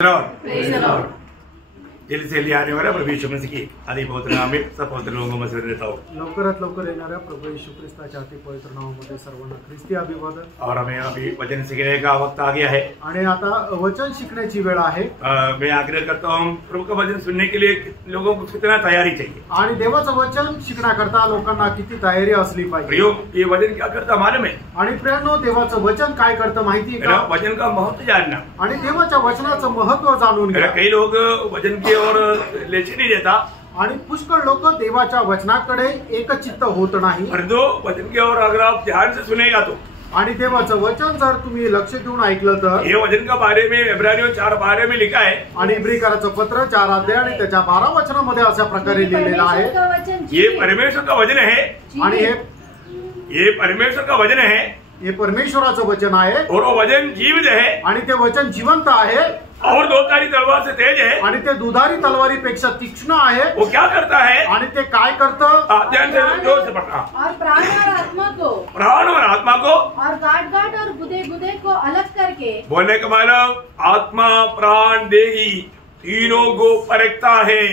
Praise the Lord. जल्दी से आने वाला प्रभु यीशु मसीह की आदि पवित्र नाम में सब पवित्र लोगों में से देता हूँ। लवकरात लवकर येणाऱ्या प्रभू येशू ख्रिस्ताच्या अति पवित्र नावामध्ये सर्वांना ख्रिस्ती अभिवादन। और हमें अभी वचन सीखने का वक्त आ गया है आणि आता वचन शिकण्याची वेळ आहे। मैं आग्रह करता हूँ प्रभु का वचन सुनने के लिए लोगों को कितना तैयारी चाहिए आणि देवाचं वचन शिकण्याकरता लोकांना किती तयारी असली पाहिजे। प्रियो ये वचन क्या करता मालूम है? आणि प्रियांनो देवाचं वचन काय करतं माहिती आहे का? वचन का महत्व जानना आणि देवाच्या वचनाचं महत्व जाणून घ्या। कई लोग वचन की ओर लक्ष्य नहीं देता आणि पुष्कळ लोक देवाच्या वचनाकडे एकचित्त होत नाही। परंतु वचन की ओर अगर आप ध्यान से सुनेगा तो आणि देवाचं वचन जर तुम्ही लक्ष देऊन ऐकलं तर ये वचन का बारे में इब्रानियों 4:12 में लिखा है आणि इब्रिकराचं पत्र 4 अध्याय आणि त्याच्या 12 वचनामध्ये अशा प्रकारे लिहिलेलं आहे। ये परमेश्वर का वचन है आणि ये परमेश्वर का वचन है हे परमेश्वराचं वचन आहे और वो वचन जीवित है आणि ते वचन जिवंत आहे और दो धारी तलवार से तेज है आणि ते दुधारी तलवारीपेक्षा तीक्ष्ण आहे। वो क्या करता है आणि ते काय करतं? ध्यान से जोर से पढ़ना। और प्राण और आत्मा को और गांठ गांठ और गुदे गुदे को अलग करके बोलने का मतलब आत्मा प्राण देही तीनों को परखता है।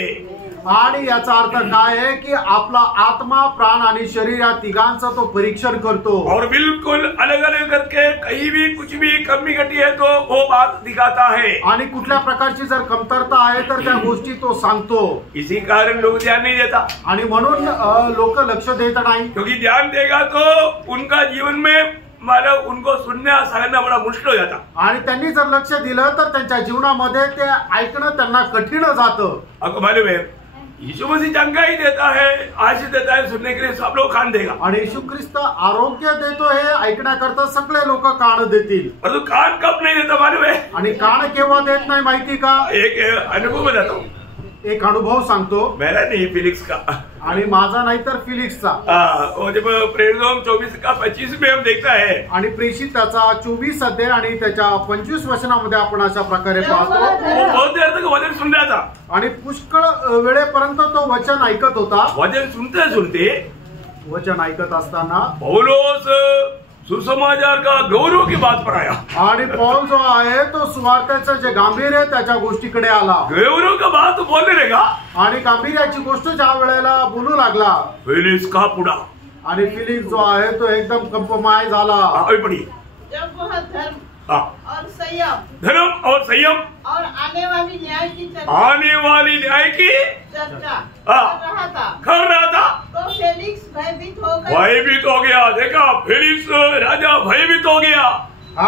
आणि याचा अर्थ काय आहे की आपला आत्मा प्राण आणि शरीर या तिघांचं तो परीक्षण करतो और बिल्कुल अलग अलग करके कहीं भी कुछ भी कमी घटी है तो वो बात दिखाता है आणि कुठल्या प्रकारची जर कमतरता आहे तर त्या गोष्टी तो सांगतो। इसी कारण लोग ध्यान नहीं देता आणि म्हणून लोक लक्ष देत नाही क्योंकि ध्यान देगा तो उनका जीवन में मतलब उनको सुनना समझना बड़ा मुश्किल हो जाता। आणि त्यांनी जर लक्ष दिलं तर त्यांच्या जीवनामध्ये ते ऐकणं त्यांना कठीण जातं। आपको मालूम है यीशु मसीह चंगा ही देता है आशीष देता है सुनने के लिए सब लोग कान देगा आणि येशू ख्रिस्त आरोग्य देतो हे ऐकण्याकरता सगळे लोक कान देतील परंतु कान कब नहीं देता मालूम है? आणि कान केव्हा देत नाही माहिती का? एक अनुभव बताता हूँ। एक अनुभव सांगतो मेरा नहीं फिलिक्स का आणि माझा नाही तर फिलिक्सचा। और जब प्रेरितों 24:25 में हम देखता है आणि प्रेषित त्याचा 24 अध्याय आणि त्याच्या 25 वचनामध्ये आपण अशा प्रकारे पाहतो वो बहुत देर तक वचन सुन रहा था आणि पुष्कळ वेळेपर्यंत तो वचन ऐकत होता। वचन सुनते सुनते वचन ऐकत असताना पौलोस सुसमाचार का गौरव की बात पर आया आणि पौल जो आहे तो सुवार्तेचं जे गांभीर्य आहे त्याच्या गोष्टीकडे आला। गौरव का बात बोलने लगा आणि गांभीर्याची गोष्ट ज्या वेळेला बोलू लागला फिलिक्स का पुढा आणि फिलिक्स जो आहे तो एकदम कंपमाय झाला। पड़ी जब वह धर्म और धर्म और संयम और आने वाली न्याय की चर्चा कर रहा था तो फेलिक्स भयभीत हो गया। देखा फिलिक्स राजा भयभीत हो गया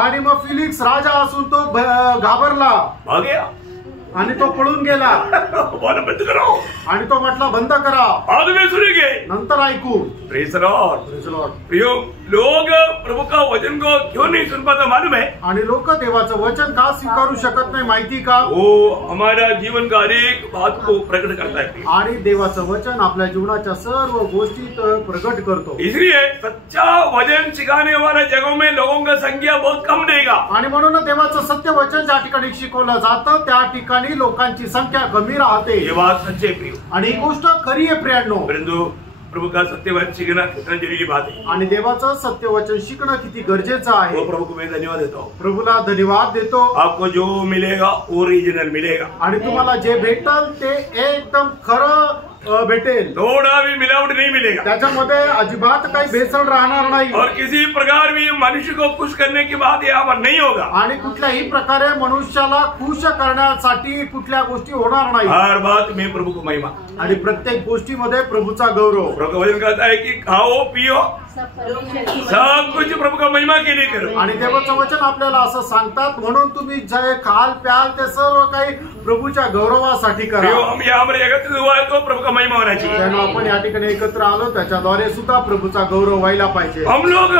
आणि मग फिलिक्स राजा असून तो घाबरला भाग गया आणि तो पळून गेला बोलना बंद करो आणि तो म्हटला बंद करा बाद में सुनेंगे नंतर ऐकू। Praise the Lord. प्रियो लोग प्रभु का वचन को क्यों नहीं सुन पाता मालूम है? आणि लोक देवाचं वचन का स्वीकारू शकत नाही माहिती का? वो हमारा जीवन का हरेक बात को प्रकट करता है आणि देवाचं वचन आपल्या जीवनाच्या सर्व गोष्टीत प्रकट करतो। इसलिए सच्चा वचन सिखाने वाले जगहों में लोगों का संख्या बहुत कम देगा आणि म्हणून देवाचं सत्य वचन ज्या ठिकाणी शिकवलं जातं त्या ठिकाणी लोकांची संख्या कमी राहते। ये बात सच्चे प्रियो आणि ही गोष्ट खरी आहे प्रियांनो। परंतु प्रभु का सत्य वचन सीखना कितना जरूरी बात है आणि देवाचं सत्य वचन शिकणं किती गरजेचं आहे। वो प्रभु को मैं धन्यवाद देता हूँ। प्रभूला धन्यवाद देतो। आपको जो मिलेगा ओरिजिनल मिलेगा आणि तुम्हाला जे भेटल ते एकदम खरं भेटेल। थोड़ा भी मिलावट नहीं मिलेगा त्याच्यामध्ये अजिबात काही भेसळ राहणार नाही और किसी प्रकार भी मनुष्य को खुश करने की बात यहाँ पर नहीं होगा। आणि कुठल्याही प्रकारे मनुष्याला खुश करण्यासाठी कुठल्या गोष्टी होणार नाही। हर बात में प्रभु को महिमा आणि प्रत्येक गोष्टीमध्ये प्रभूचा गौरव। प्रभु का वचन कहता है कि खाओ पियो सब कुछ प्रभु का महिमा के लिए करो। आणि देवाचं वचन आपल्याला असं सांगतात म्हणून तुम्ही जे खाल प्याल ते सर्व काही प्रभूच्या गौरवासाठी करा। हम यहाँ पर एकत्रित हुआ है तो प्रभु का महिमा होना चाहिए। आपण या ठिकाणी एकत्र आलो त्याच्याद्वारे सुद्धा प्रभूचा गौरव व्हायला पाहिजे। हम लोग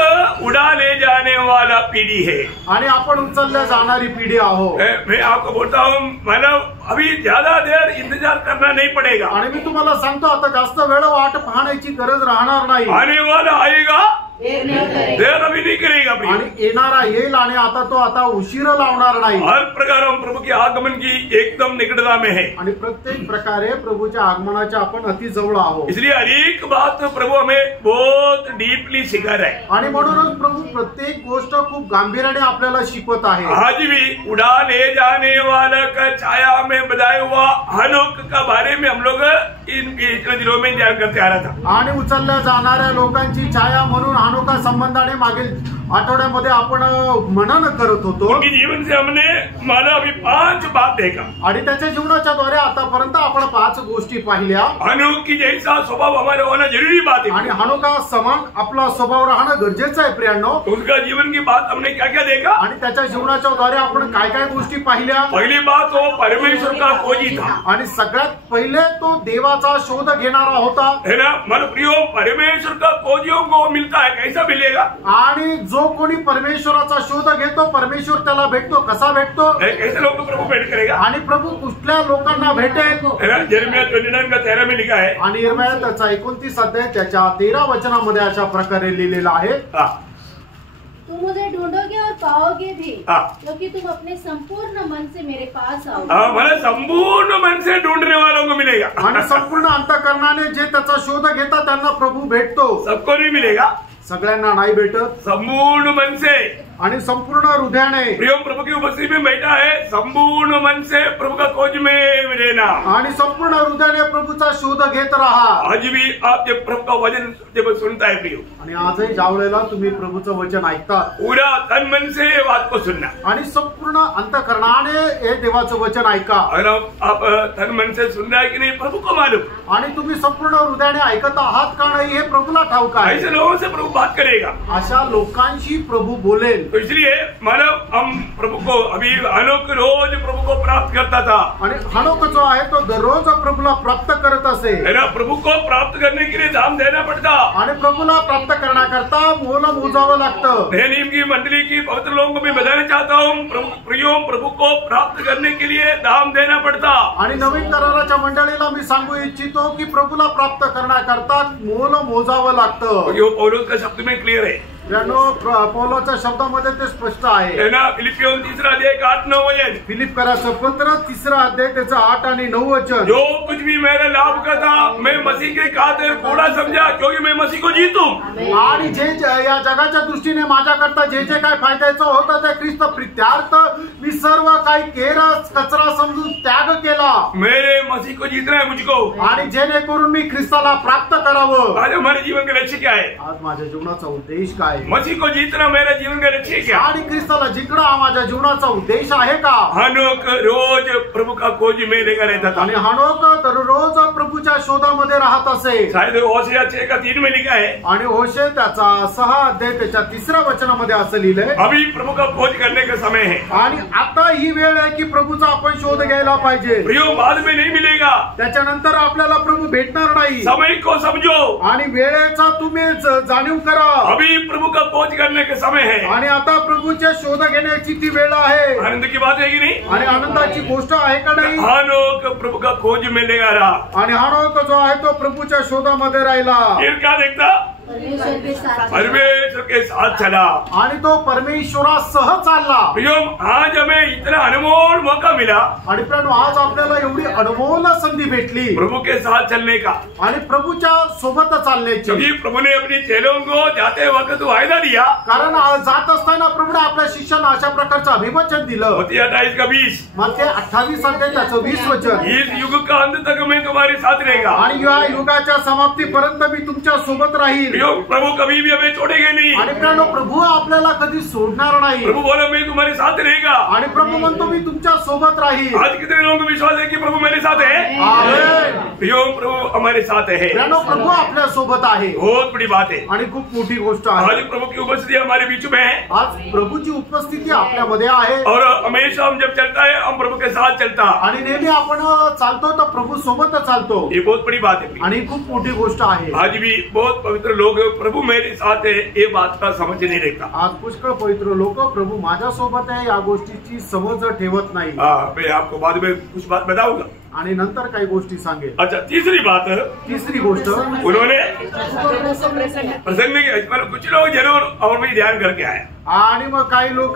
उड़ा ले जाने वाला पीढ़ी है आणि आपण उचलल्या जाणारी पिढी आहोत। मैं आपको बोलता हूँ मतलब अभी ज्यादा देर इंतजार करना नहीं पड़ेगा। आणि मी तुम्हाला सांगतो आता जास्त वेळ वाट पाहण्याची गरज राहणार नाही। आने वाला आएगा देर अभी नहीं करेगा। आणि येणारा येईल आणि आता तो आता उशीर लावणार नाही। हर प्रकार हम प्रभु की आगमन की एकदम निकटता में है। आणि प्रत्येक प्रकारे प्रभूच्या आगमनाच्या आपण अति जवळ आहोत। इसलिए हर एक बात प्रभु हमें बहुत डीपली सिखा रहा है। आणि म्हणूनच प्रभू प्रत्येक गोष्ट खूप गांभीर्याने आपल्याला शिकवत आहे। आज भी उड़ा ले जाने वाला का छाया में बधाया हुआ हनोक का बारे में हम लोग इन पिछले दिनों में ध्यान करते आ रहा था। आणि उचलल्या जाणाऱ्या लोकांची छाया म्हणून हनोका संबंधाने मागील आठवड्यामध्ये आपण मनन करत होतो। उनके जीवन से हमने माना अभी 5 बात देखा आणि त्याच्या जीवनाच्या द्वारे आतापर्यंत आपण 5 गोष्टी पाहिल्या। हनोक की जैसा स्वभाव हमारे होना जरूरी बात है आणि हनोका समान आपला स्वभाव राहणं गरजेचं आहे प्रियांनो। उसका जीवन की बात हमने क्या क्या देखा आणि त्याच्या जीवनाच्या द्वारे आपण काय काय गोष्टी पाहिल्या। पहली बात वो परमेश्वर का खोजी था आणि सगळ्यात पहिले तो देवाचा शोध घेणारा होता, है ना। मन प्रियो परमेश्वर का खोजियों को मिलता है, कैसा मिलेगा? आणि जो कोणी परमेश्वराचा शोध घेतो परमेश्वर त्याला भेटतो। कसा भेटतो? कैसे लोग को प्रभु भेंट करेगा? आणि प्रभू कुठल्या लोकांना भेटेल? है ना। यिर्मयाह 29 का 13 में लिखा है। आणि यिर्मयाह त्याचा 29 अध्याय त्याच्या 13 वचनामध्ये अशा प्रकारे लिहिलेला आहे। तुम मुझे ढूंढोगे और पाओगे भी, हाँ। क्योंकि तुम अपने संपूर्ण मन से मेरे पास आओगे। मला संपूर्ण मन से ढूंढने वालों को मिलेगा। आणि संपूर्ण अंतःकरणाने जे त्याचा शोध घेतात त्यांना प्रभू भेटतो। सबको नहीं मिलेगा, सगळ्यांना नाही भेटत। संपूर्ण मन से आणि संपूर्ण हृदयाने प्रियो प्रभु की उपस्थिति में बैठा है, संपूर्ण मन से प्रभु का खोज में रहना। आणि संपूर्ण हृदयाने प्रभूचा शोध घेत राहा। आज भी आप जब प्रभु का वचन जब सुनता है प्रियो, आणि आजही ज्या वेळेला तुम्ही प्रभूचं वचन ऐकतात पूरा तन मन से बात को सुनना। आणि संपूर्ण अंतःकरणाने हे देवाचं वचन ऐका। अगर आप तन मन से सुन रहे हैं कि नहीं प्रभु को मालूम। आणि तुम्ही संपूर्ण हृदयाने ऐकत आहात का नाही हे प्रभूला ठाऊक आहे। ऐसे लोगों से प्रभु बात करेगा, अशा लोकांशी प्रभू बोलेल। तो इसलिए मानव हम प्रभु को अभी हनोक रोज प्रभु को प्राप्त करता था। आणि हनोक जो आहे तो दररोज प्रभूला प्राप्त करत असे। है ना। प्रभु को प्राप्त करने के लिए दाम देना पड़ता। आणि प्रभूला प्राप्त करण्याकरता मोल मोजावं लागतं। नए नियम की मंडली की पवित्र लोगों को मैं बताना चाहता हूँ, प्रभु को प्राप्त करने के लिए दाम देना पडता। आणि नवीन कराराच्या मंडळीला मी सांगू इच्छितो की प्रभूला प्राप्त करण्याकरता मोल मोजावं लागतं। यो पौलुस का शब्द में क्लियर है। पौलाच्या शब्दामध्ये ते स्पष्ट आहे। है ना। फिलिपियों 3 अध्याय 8-9 वचन। फिलिपकराचं पत्र 3 अध्याय त्याचं 8 आणि 9 वचन। जो कुछ भी मेरे लाभ का था मैं मसीह के खातिर थोड़ा समझा, क्योंकि मैं मसीह को जीतूं। आणि जे या जगाच्या दृष्टीने माझ्याकरता जे जे काय फायद्याचं होतं ते ख्रिस्त प्रित्यार्थ मी सर्व काही केरस कचरा समजून त्याग केला। मेरे मसीह को जीतना है मुझको, आणि जेणेकरून मी ख्रिस्ताला प्राप्त करावं। आज हमारे जीवन का लक्ष्य क्या है? आज माझ्या जीवनाचा उद्देश काय? मसीह को जीतना मेरा जीवन का लक्ष्य क्या? आणि ख्रिस्ताला जिंकणं हा माझ्या जीवनाचा उद्देश आहे का? हनोक रोज प्रभु का खोज में लेकर रहता था। आणि हनोक दररोज प्रभूच्या शोधामध्ये राहत असे। शायद होशेया 6 का 3 में लिखा है। आणि होशे त्याचा 6 अध्याय त्याच्या 3 वचनामध्ये असं लिहिलंय, अभी प्रभु का खोज करने का समय है। आणि आता ही वेळ आहे की प्रभूचा आपण शोध घ्यायला पाहिजे। प्रियो बाद में नहीं मिलेगा, त्याच्यानंतर आपल्याला प्रभू भेटणार नाही। समय को समझो आणि वेळेचा तुम्ही जाणीव करा। अभी प्रभु का खोज करने का समय है। आणि आता प्रभूचे शोध घेण्याची ती वेळ आहे। आनंद की बात है कि नहीं? आणि आनंदाची गोष्ट आहे का नाही? हनोक प्रभु का खोज में लेगा रहा। आणि हनोक जो आहे तो प्रभूच्या शोधामध्ये राहिला। फिर क्या देखता? परमेश्वर के साथ परमेश्वर के साथ चला। आणि तो परमेश्वरासह चालला। प्रियो आज हमें इतना अनमोल मौका मिला। आणि पण आज आपल्याला एवढी अनमोल संधी भेटली प्रभु के साथ चलने का। आणि प्रभूच्या सोबत चालण्याची। क्योंकि प्रभु ने अपनी चेलों को जाते वक्त वायदा दिया। कारण जात असताना प्रभूने आपल्या शिष्यांना अशा प्रकारचं अभिवचन दिलं। मत्ती 28 का 20। मग ते 28 अध्याय त्याचं 20 वचन। इस युग का अंत तक मैं तुम्हारे साथ रहेगा। आणि या युगाच्या समाप्तीपर्यंत मी तुमच्या सोबत राहील। प्रभु कभी भी हमें छोड़ेंगे नहीं। आणि प्रभू आपल्याला कधी सोडणार नाही। प्रभु बोला मैं तुम्हारे साथ रहेगा। आणि प्रभु म्हणतो मी तुमच्या सोबत राहील। आज कितने लोगों को विश्वास है कि प्रभु मेरे साथ है? आमेन। प्रियो प्रभु हमारे साथ है। प्रभु आपल्या सोबत आहे। बहुत बड़ी बात है। आणि खूप मोठी गोष्ट आहे। आज प्रभु की उपस्थिति हमारे बीच में है। आज प्रभूची उपस्थिती आपल्यामध्ये आहे। और हमेशा हम जब चलता है हम प्रभु के साथ चलता। आणि नेहमी आपण चालतो तर प्रभू सोबत चालतो। ये बहुत बड़ी बात है। आणि खूप मोठी गोष्ट आहे। आज भी बहुत पवित्र लोग प्रभु मेरे साथ है ये बात का समझ नहीं रखता। आज पुष्कळ पवित्र लोक प्रभु माझ्या सोबत आहे या गोष्टीची समज ठेवत नाही। मैं आपको बाद में कुछ बात बताऊंगा। आणि नंतर काही गोष्टी सांगेल. अच्छा, तीसरी बात, तिसरी गोष्ट, उन्होंने प्रसंग किया. पर कुछ लोग जरूर और भी ध्यान करके आए. आणि मग काही लोक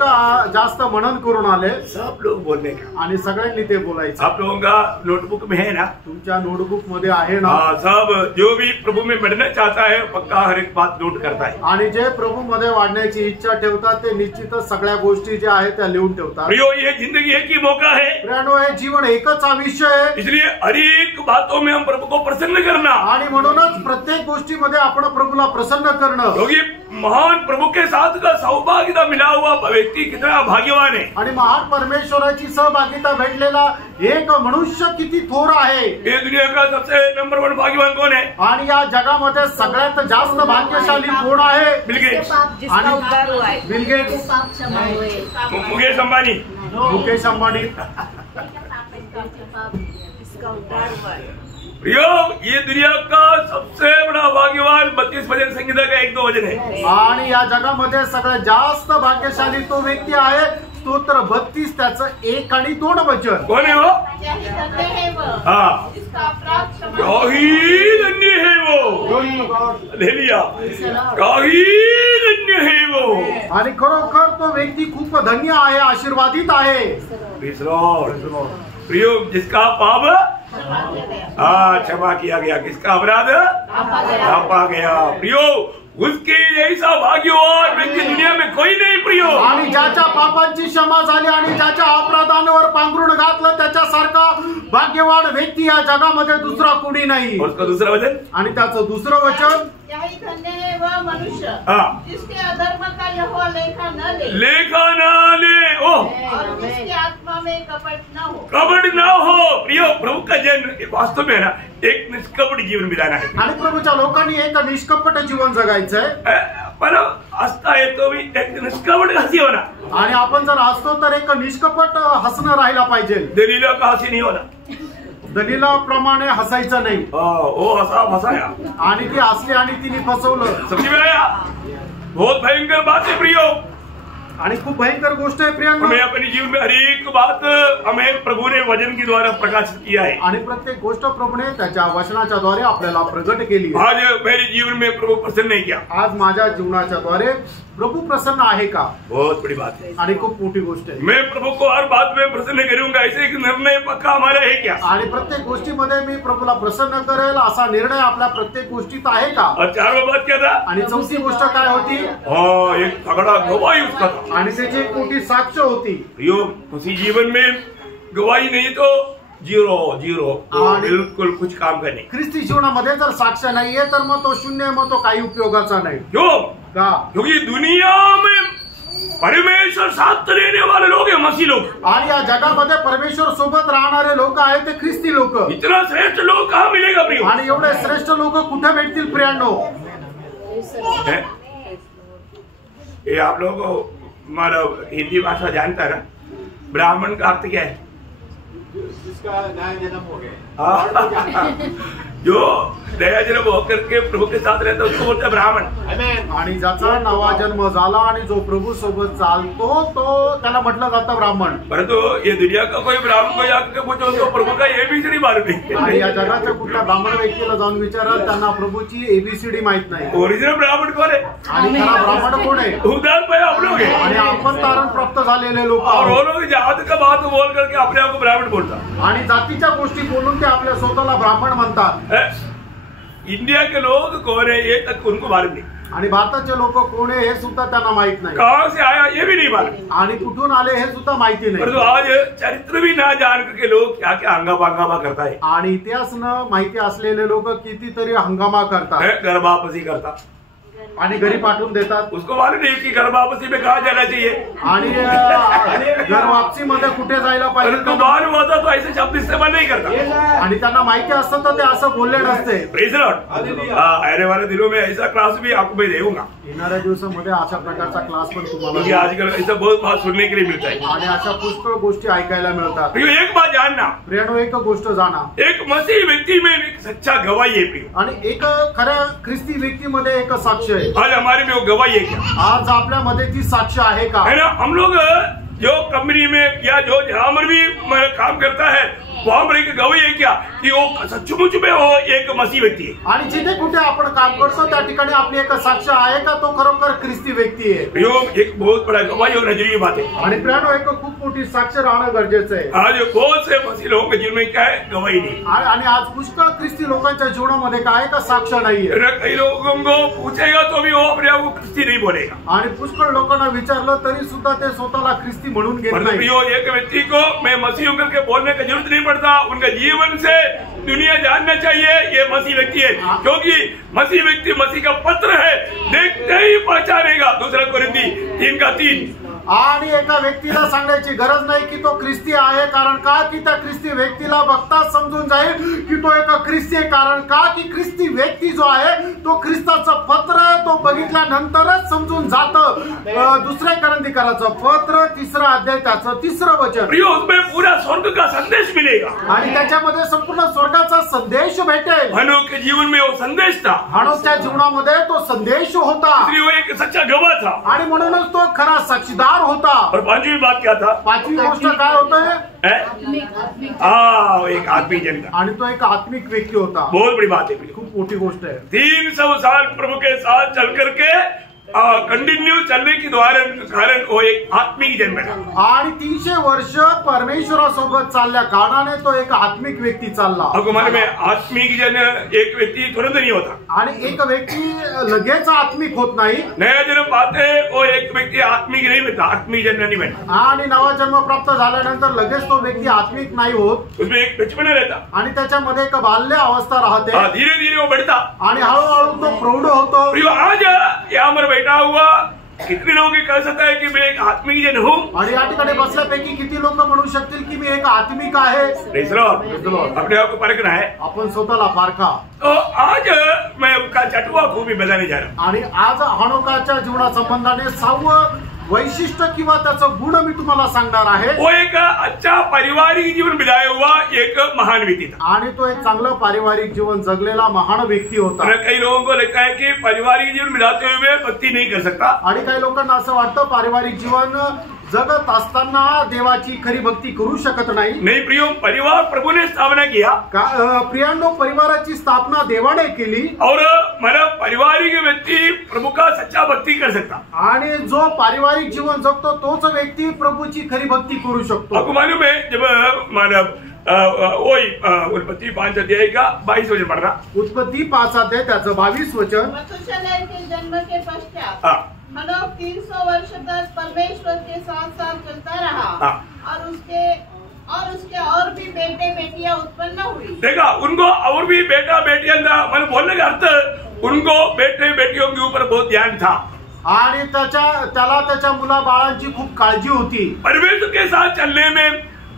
जास्त मनन करून आले सब लोग बोलने का. आणि सगळ्यांनी ते बोलायचं. आप लोगों का नोटबुक में है ना? तुमच्या नोटबुक मध्ये आहे ना? हाँ, सब जो भी प्रभु में बढ़ना चाहता है पक्का हर एक बात नोट करता है. आणि जे प्रभू मध्ये वाढण्याची इच्छा ठेवतात ते निश्चितच सगळ्या गोष्टी ज्या आहेत त्या लिहून ठेवतात. प्रियो, ये जिंदगी एक ही मौका है, प्रियानो, हे जीवन एकच आयुष्य आहे. इसलिए हर एक बातों में हम प्रभु को प्रसन्न करना. आणि म्हणूनच प्रत्येक गोष्टीमध्ये आपण प्रभूला प्रसन्न करणं. क्योंकि महान प्रभु के साथ का सौभाग्यता मिला हुआ व्यक्ति कितना भाग्यवान है. आणि महान परमेश्वराची सहभागिता भेटलेला एक मनुष्य किती थोर आहे. ये दुनिया का सबसे नंबर 1 भाग्यवान कौन है? आणि या जगामध्ये सगळ्यात जास्त भाग्यशाली कोण आहे? बिल गेट्स, जिसका उद्धार हुआ है, बिल गेट्स, पाप क्षमा हुए, मुकेश अंबानी, मुकेश अंबानी. इसका उद्धार हुआ है. प्रियो, ये दुनिया का सबसे बड़ा भाग्यवान 32 भजन संहिता का 1-2 वचन है. आणि या जगामध्ये सगळ्यात जास्त भाग्यशाली तो व्यक्ती आहे. स्तोत्र 32 त्याचं 1 आणि 2 वचन. कौन है वो? क्या ही धन्य है वो हाँ, जिसका अपराध क्षमा क्या ही धन्य है वो. हालेलुया. क्या ही धन्य है वो. आणि खरोखर तो व्यक्ती खूप धन्य आहे, आशीर्वादित आहे. Praise Lord. प्रियो, जिसका पाप क्षमा किया गया, किसका अपराध ढांपा गया. प्रियो, उसके जैसा भाग्यवान व्यक्ति दुनिया में कोई नहीं. प्रियो, आणि ज्याच्या पापांची क्षमा झाली आणि ज्याच्या अपराधांवर पांघरुण घातलं त्याच्यासारखा भाग्यवान व्यक्ती या जगामध्ये दुसरा कोणी नाही. और उसका दूसरा वचन, आणि त्याचं दुसरं वचन, क्या ही धन्य है वह मनुष्य हाँ, जिसके अधर्म का यहोवा लेखा न ले लेखा ना ले. ओ, और जिसके आत्मा में कपट न हो. कपट ना हो. प्रियो, प्रभू का जन्म वास्तव में है ना एक निष्कपट जीवन बिताना है. आणि प्रभूच्या लोकांनी एक निष्कपट जीवन जगायचंय. पण हसता येतो मी एक निष्कपट हसी होना. आणि आपण जर हसतो तर एक निष्कपट हसणं राहायला पाहिजे. दलीलों का हसी नहीं होना. दलिलाप्रमाणे हसायचं नाही. वो हसा फसाया. आणि ती हसली आणि तिने फसवलं. समझ में आया? बहुत भयंकर बात है प्रियो. आणि खूप भयंकर गोष्ट आहे प्रियांका. हमें अपने जीवन में हर एक बात हमें प्रभु ने वचन के द्वारा प्रकाशित किया है. आणि प्रत्येक गोष्ट प्रभूने त्याच्या वचनाच्या द्वारे आपल्याला प्रगट केली. आज मेरे जीवन में प्रभु प्रसन्न नहीं किया. आज माझ्या जीवनाच्या द्वारे प्रभू प्रसन्न आहे का? बहुत बड़ी बात है. आणि खूप मोठी गोष्ट आहे. मैं प्रभु को हर बात में प्रसन्न करूंगा, ऐसे एक निर्णय पक्का हमारा है क्या? आणि प्रत्येक गोष्टीमध्ये मी प्रभूला प्रसन्न करेल असा निर्णय आपल्या प्रत्येक गोष्टीत आहे का? और 4वां बात क्या था? आणि चौथी गोष्ट काय होती? एक तगड़ा गवाही उसका था. आणि त्याची एक मोठी साक्ष होती. प्रियो, उसी जीवन में गवाही नहीं तो जीरो बिल्कुल कुछ काम का नहीं. ख्रिस्ती जीवनामध्ये जर साक्ष नाहीये तर मग तो शून्य, मग तो काही उपयोगाचा नाही. क्यों? का? क्योंकि दुनिया में परमेश्वर साथ रहने वाले लोग हैं, मसीह लोग. आणि या जगामध्ये परमेश्वर सोबत राहणारे लोक आहेत ते ख्रिस्ती लोक. इतना श्रेष्ठ लोग कहाँ मिलेगा प्रियो? आणि एवढे श्रेष्ठ लोक कुठे भेटतील प्रियांनो? ये आप लोग हमारा हिंदी भाषा जानता है ना? ब्राह्मण का अर्थ क्या है? जिसका नया जन्म हो गया. जो नया जन्म होकर के प्रभु के साथ रहता है उसको बोलते हैं ब्राह्मण. आणि ज्याचा नवा जन्म झाला आणि जो प्रभू सोबत चालतो तो त्याला म्हटलं जातं ब्राह्मण. परंतु ये दुनिया का कोई ब्राह्मण को जाकर पूछो उसको प्रभु का एबीसीडी मालूम नहीं. आणि या जगाच्या कुठल्या ब्राह्मण व्यक्तीला जाऊन विचारा, त्यांना प्रभूची एबीसीडी माहित नाही. ओरिजिनल ब्राह्मण कौन है? आणि खरा ब्राह्मण कोण आहे? उद्धार पाया हम लोग हैं. आणि आपण तारण प्राप्त झालेले लोक और वो आहोत. लोग जात का बात बोल करके अपने आप को ब्राह्मण बोलता. आणि जातीच्या गोष्टी बोलून ते आपल्या स्वतःला ब्राह्मण म्हणतात. इंडिया के लोग कौन है ये तक उनको मालूम नहीं. आणि भारताचे लोक कोण आहे हे सुद्धा त्यांना माहित नाही. कहाँ से आया ये भी नहीं मालूम. आणि कुठून आले हे सुद्धा माहिती नाही. परंतु आज चरित्र भी ना जान करके लोग क्या क्या हंगामा करता है. आणि इतिहास न माहिती असलेले लोक कितीतरी हंगामा करतात. गर्भापसी करता आणि घरी पाठवून देतात. उसको मालूम नहीं कि गर्भापसी में कहाँ जाना चाहिए. आणि घर वापसी मध्ये कुठे जायला पाहिजे परंतु मालूम होता तो ऐसे शब्द इस्तेमाल नहीं करता. आणि त्यांना माहिती असतं तर ते असं बोलले नसते. Praise Lord. आने वाले दिनों में ऐसा क्लास भी आपको मैं देऊंगा. येणाऱ्या दिवसामध्ये अशा प्रकारचा क्लास पण तुम्हाला क्योंकि आजकल ऐसा बहुत बात सुनने के लिए मिलता है. आणि अशा पुष्कळ गोष्टी ऐकायला मिळतात. प्रियो, एक बात जानना, प्रियानो, एक गोष्ट जाणा, एक मसीह व्यक्ति में एक सच्चा गवाही है प्रियो. आणि एक खऱ्या ख्रिस्ती व्यक्तीमध्ये एक साक्ष आहे. आज हमारे में वो गवाही है क्या? आज आपल्यामध्ये ती साक्ष आहे का? है ना? हम लोग जो कंपनी में या जो जहां पर भी काम करता है वहां पर एक गवाही है क्या कि वो सचमुच में वो एक मसीह व्यक्ति है। आणि जिथे कुठे आपण काम करतो त्या ठिकाणी आपली एक साक्ष आहे का तो खरोखर ख्रिस्ती व्यक्ती आहे। यो एक बहुत बड़ा गवाही और नजरिए बात है। आणि प्रियानो एक खूप मोठी साक्ष राहणं गरजेचं आहे। आज बहुत से मसीह लोगों के जीवन में क्या है, गवाही नहीं। आणि आज पुष्कळ ख्रिस्ती लोकांच्या जीवनामध्ये काय का साक्ष नाहीये। कई लोगों को पूछेगा तो भी वो अपने आप को ख्रिस्ती नहीं बोलेगा। आणि पुष्कळ लोकांना विचारलं तरी सुद्धा ते स्वतःला ख्रिस्ती म्हणून घेत नाही। प्रियो, एक व्यक्ति को मैं मसीह हूं करके बोलने की जरूरत नहीं पड़ता, उनका जीवन से दुनिया जानना चाहिए ये मसीह व्यक्ति है, क्योंकि मसीह व्यक्ति मसीह का पत्र है, देखते ही पहचानेगा। दूसरा कोरिन्थी 3:3। आणि एका व्यक्तीला सांगायची गरज नाही की तो ख्रिस्ती आहे, कारण का की त्या ख्रिस्ती व्यक्तीला बघता समजून जाईल की तो एक ख्रिस्ती आहे। कारण का की ख्रिस्ती व्यक्ती जो आहे तो ख्रिस्ताचं पत्र तो बघितल्यानंतरच समजून जातं। दुसऱ्या कोरिन्थीकराचं पत्र 3रा अध्याय त्याचं 3रं वचन। प्रियो, उसमें पूरा स्वर्ग का संदेश मिलेगा आणि त्याच्यामध्ये संपूर्ण स्वर्गाचा संदेश भेटेल। हनोक के जीवन में वो संदेश था। हनोकच्या जीवनामध्ये तो संदेश होता इसलिए वो एक सच्चा गवाह था आणि म्हणूनच तो खरा साक्षीदार होता। और पांचवी बात क्या था? पाचवी गोष्ट काय होतं? एक आत्मिक जन था आणि तो एक आत्मिक व्यक्ती होता। बहुत बड़ी बात है, खूप मोठी गोष्ट आहे। 300 साल प्रभु के साथ चल करके कंटिन्यू चलने के कारण वो एक आत्मिक जन बना। आणि 300 वर्ष परमेश्वरासोबत चालल्या कारणाने तो एक आत्मिक व्यक्ती चालला। आपको मालूम है, आत्मिक जन एक व्यक्ति तुरंत नहीं होता आणि एक व्यक्ती लगेच आत्मिक होत नाही। नया जन्म पाते वो एक व्यक्ति आत्मिक नहीं बनता, आत्मिक जन नहीं बनता। आणि नवा जन्म प्राप्त झाल्यानंतर लगेच तो व्यक्ती आत्मिक नाही होत। उसमें एक बचपना रहता आणि त्याच्यामध्ये एक बाल्य अवस्था राहते। धीरे धीरे वो बढ़ता आणि हळूहळू तो प्रौढ होतो। आज यहाँ पर बैठा हुआ कितने लोगों की कह सकता है कि मैं एक आत्मिक जन हूँ? आणि या ठिकाणी बसल्यापैकी किती लोक म्हणू शकतील की मी एक आत्मिक आहे? अपने आप को परखना है, आपण स्वतःला पारखा। तो आज मैं उसका चटुआ खूबी बताने जा रहा हूँ। आणि आज हनोकाच्या जीवना संबंधाने 6वं वैशिष्ट्य किंवा त्याचं गुण मी तुम्हाला सांगणार आहे। वो एक अच्छा पारिवारिक जीवन बिताया हुआ एक महान व्यक्ति था आणि तो एक चांगलं पारिवारिक जीवन जगलेला महान व्यक्ती होता। कई लोगों को लगता है कि पारिवारिक जीवन बिताते हुए भक्ति नहीं कर सकता। आणि काही लोकांना असं वाटतं पारिवारिक जीवन जगत असताना देवाची खरी भक्ती करू शकत नाही। नहीं प्रियो, परिवार प्रभु ने स्थापना किया। प्रियांनो, परिवाराची स्थापना देवाने केली और मतलब पारिवारिक व्यक्ति प्रभु का सच्चा भक्ति कर सकता। आणि जो पारिवारिक जीवन जगतो तोच व्यक्ती प्रभूची खरी भक्ती करू शकतो। आपको मालूम है, जब मतलब वही उत्पत्ति 5 अध्याय का 22 वचन पढ़ रहा। उत्पत्ति 5 अध्याय त्याचं 22 वचन। मथुसेलह के जन्म के पश्चात हनोक 300 वर्ष तक परमेश्वर के साथ साथ चलता रहा और उसके और भी बेटे बेटियां उत्पन्न हुई। देखा, उनको और भी बेटा बेटियां था, मैंने बोलने का अर्थ उनको बेटे बेटियों के ऊपर बहुत ध्यान था आणि त्याला त्याच्या मुला बाळांची खूप काळजी होती। परमेश्वर के साथ चलने में